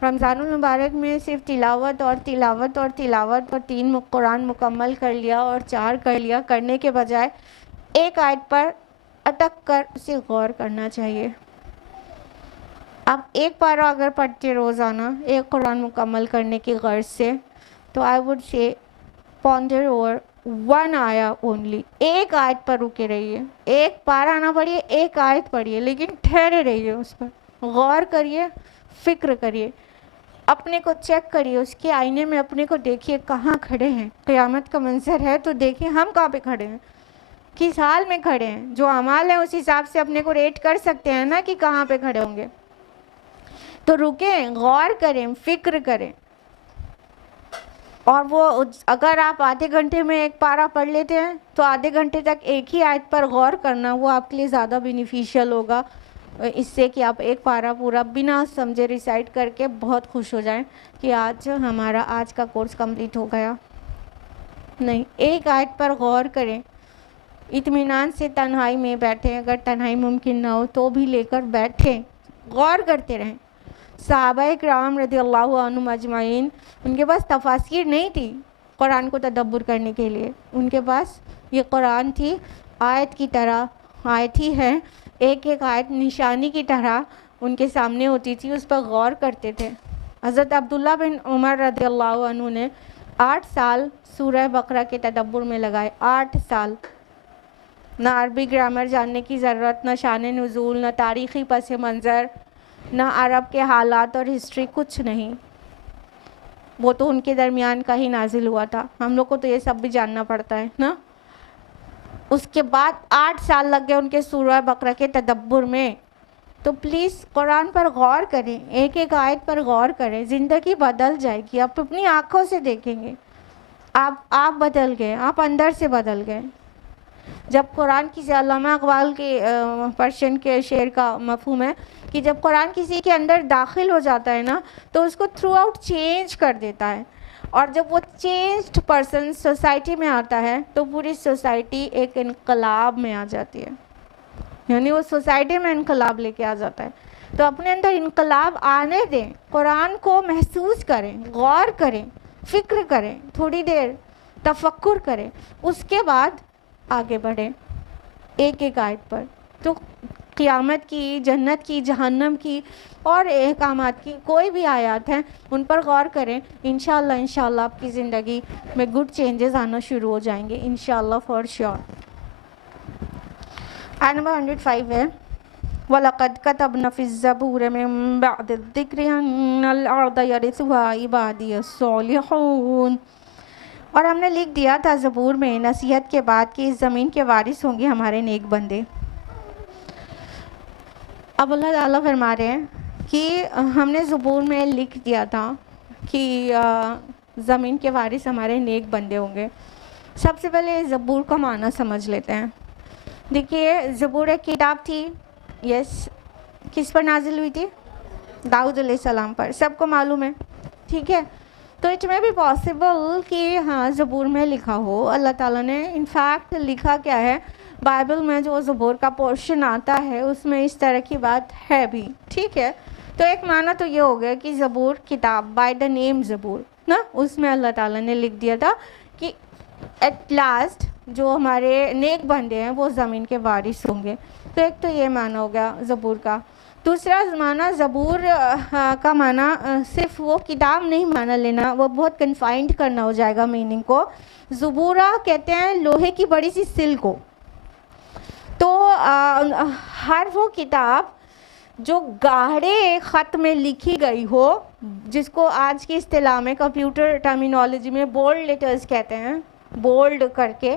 رمضان المبارک میں صرف تلاوت اور 3 قرآن مکمل کر لیا اور 4 کر لیا، کرنے کے بجائے ایک آیت پر اٹک کر اسے غور کرنا چاہیے. آپ ایک پارہ اگر پڑھتے روزانہ ایک قرآن مکمل کرنے کی غرض سے، تو I would say ponder over 1 آیا اونلی. ایک آیت پر رکے رہیے، ایک پارہ نہ پڑھیے، ایک آیت پڑھیے، لیکن ٹھہرے رہیے اس پر، غور کریے، فکر کریے، اپنے کو چیک کریے، اس کے آئینے میں اپنے کو دیکھیے کہاں کھڑے ہیں. قیامت کا منظر ہے تو دیکھیں ہم کہاں پہ کھڑے ہیں، کس حال میں کھڑے ہیں. جو اعمال ہیں اس حساب سے اپنے کو ریٹ کر سکتے ہیں نا کہ کہاں پہ کھڑے ہوں گے. تو رکیں، غور کریں، فکر کریں. اور وہ اگر آپ آدھے گھنٹے میں ایک پارہ پڑھ لیتے ہیں تو آدھے گھنٹے تک ایک ہی آیت پر غور کرنا وہ آپ کے لیے زیادہ بینیفیشیل ہوگا اس سے کہ آپ ایک پارہ پورا بنا سمجھے ریسائٹ کر کے بہت خوش ہو جائیں کہ آج ہمارا آج کا کورس کمپلیٹ ہو گیا. نہیں، ایک آیت پر غور کریں، اطمینان سے تنہائی میں بیٹھیں، اگر تنہائی ممکن نہ ہو تو بھی لے کر بیٹھیں، غور کرتے رہیں. صحابہ کرام رضی اللہ عنہم اجمعین، ان کے پاس تفاسیر نہیں تھی قرآن کو تدبر کرنے کے لیے، ان کے پاس یہ قرآن تھی آیت کی طرح، آیت ہی ہے، ایک ایک آیت نشانی کی طرح ان کے سامنے ہوتی تھی، اس پر غور کرتے تھے. حضرت عبداللہ بن عمر رضی اللہ عنہ نے 8 سال سورہ بقرہ کے تدبر میں لگائے. 8 سال. نہ عربی گرامر جاننے کی ضرورت، نہ شان نزول، نہ تاریخی پس منظر، نہ عرب کے حالات اور ہسٹری، کچھ نہیں. وہ تو ان کے درمیان کا ہی نازل ہوا تھا، ہم لوگ کو تو یہ سب بھی جاننا پڑتا ہے نا. اس کے بعد 8 سال لگ گئے ان کے سورہ بقرہ کے تدبر میں. تو پلیز قرآن پر غور کریں، ایک ایک آیت پر غور کریں، زندگی بدل جائے گی. آپ اپنی آنکھوں سے دیکھیں گے آپ بدل گئے، آپ اندر سے بدل گئے. جب قرآن کسی علامہ اقبال کے پرشین کے شعر کا مفہوم ہے کہ جب قرآن کسی کے اندر داخل ہو جاتا ہے نا تو اس کو تھرو آؤٹ چینج کر دیتا ہے. اور جب وہ چینجڈ پرسن سوسائٹی میں آتا ہے تو پوری سوسائٹی ایک انقلاب میں آ جاتی ہے، یعنی وہ سوسائٹی میں انقلاب لے کے آ جاتا ہے. تو اپنے اندر انقلاب آنے دیں، قرآن کو محسوس کریں، غور کریں، فکر کریں، تھوڑی دیر تفکر کریں، اس کے بعد آگے بڑھیں ایک ایک آیت پر. تو قیامت کی، جنت کی، جہنم کی اور احکامات کی کوئی بھی آیات ہیں ان پر غور کریں. انشاءاللہ آپ کی زندگی میں گڈ چینجز آنا شروع ہو جائیں گے انشاءاللہ فار شیور. آیت نمبر 105 ہے وَلَقَدْ كَتَبْنَا فِي الزَّبُورِ مِن بَعْدِ الذِّكْرِ أَنَّ الْأَرْضَ يَرِثُهَا عِبَادِيَ الصَّالِحُونَ. اور ہم نے لکھ دیا تھا زبور میں نصیحت کے بعد کہ اس زمین کے وارث ہوں گے ہمارے نیک بندے. اب اللہ تعالیٰ فرما رہے ہیں کہ ہم نے زبور میں لکھ دیا تھا کہ زمین کے وارث ہمارے نیک بندے ہوں گے. سب سے پہلے زبور کا معنی سمجھ لیتے ہیں. دیکھیے زبور ایک کتاب تھی، یس، کس پر نازل ہوئی تھی؟ داؤد علیہ السلام پر، سب کو معلوم ہے، ٹھیک ہے. تو اٹ میں بھی پاسبل کہ ہاں زبور میں لکھا ہو. اللہ تعالیٰ نے انفیکٹ لکھا کیا ہے، بائبل میں جو زبور کا پورشن آتا ہے اس میں اس طرح کی بات ہے بھی، ٹھیک ہے. تو ایک معنی تو یہ ہو گیا کہ زبور کتاب بائی دا نیم زبور نا، اس میں اللہ تعالیٰ نے لکھ دیا تھا کہ ایٹ لاسٹ جو ہمارے نیک بندے ہیں وہ زمین کے وارث ہوں گے. تو ایک تو یہ معنی ہو گیا زبور کا. دوسرا معنی زبور کا معنی صرف وہ کتاب نہیں معنی لینا، وہ بہت کنفائنڈ کرنا ہو جائے گا میننگ کو. زبورہ کہتے ہیں لوہے کی بڑی سی سل کو. تو ہر وہ کتاب جو گاڑھے خط میں لکھی گئی ہو، جس کو آج کی اصطلاح میں کمپیوٹر ٹرمینالوجی میں بولڈ لیٹرز کہتے ہیں، بولڈ کر کے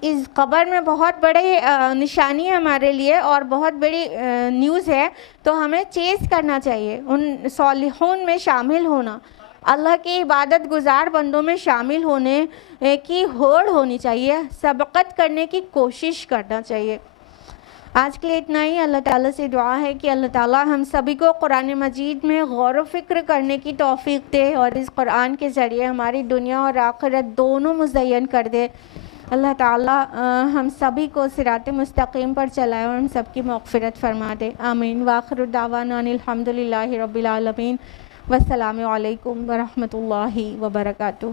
اس قبر میں بہت بڑی نشانی ہے ہمارے لیے اور بہت بڑی نیوز ہے، تو ہمیں چیز کرنا چاہیے، ان صالحون میں شامل ہونا، اللہ کی عبادت گزار بندوں میں شامل ہونے کی ہوڑ ہونی چاہیے، سبقت کرنے کی کوشش کرنا چاہیے۔ آج کے لیے اتنا ہی۔ اللہ تعالیٰ سے دعا ہے کہ اللہ تعالیٰ ہم سبھی کو قرآن مجید میں غور و فکر کرنے کی توفیق دے اور اس قرآن کے ذریعے ہماری دنیا اور آخرت دونوں مزین کر دے۔ اللہ تعالیٰ ہم سبھی کو صراط مستقیم پر چلائے اور ہم سب کی مغفرت فرما دے، آمین۔ وآخر دعوانا ان الحمدللہ رب العالمین، والسلام علیکم ورحمۃ اللہ وبرکاتہ۔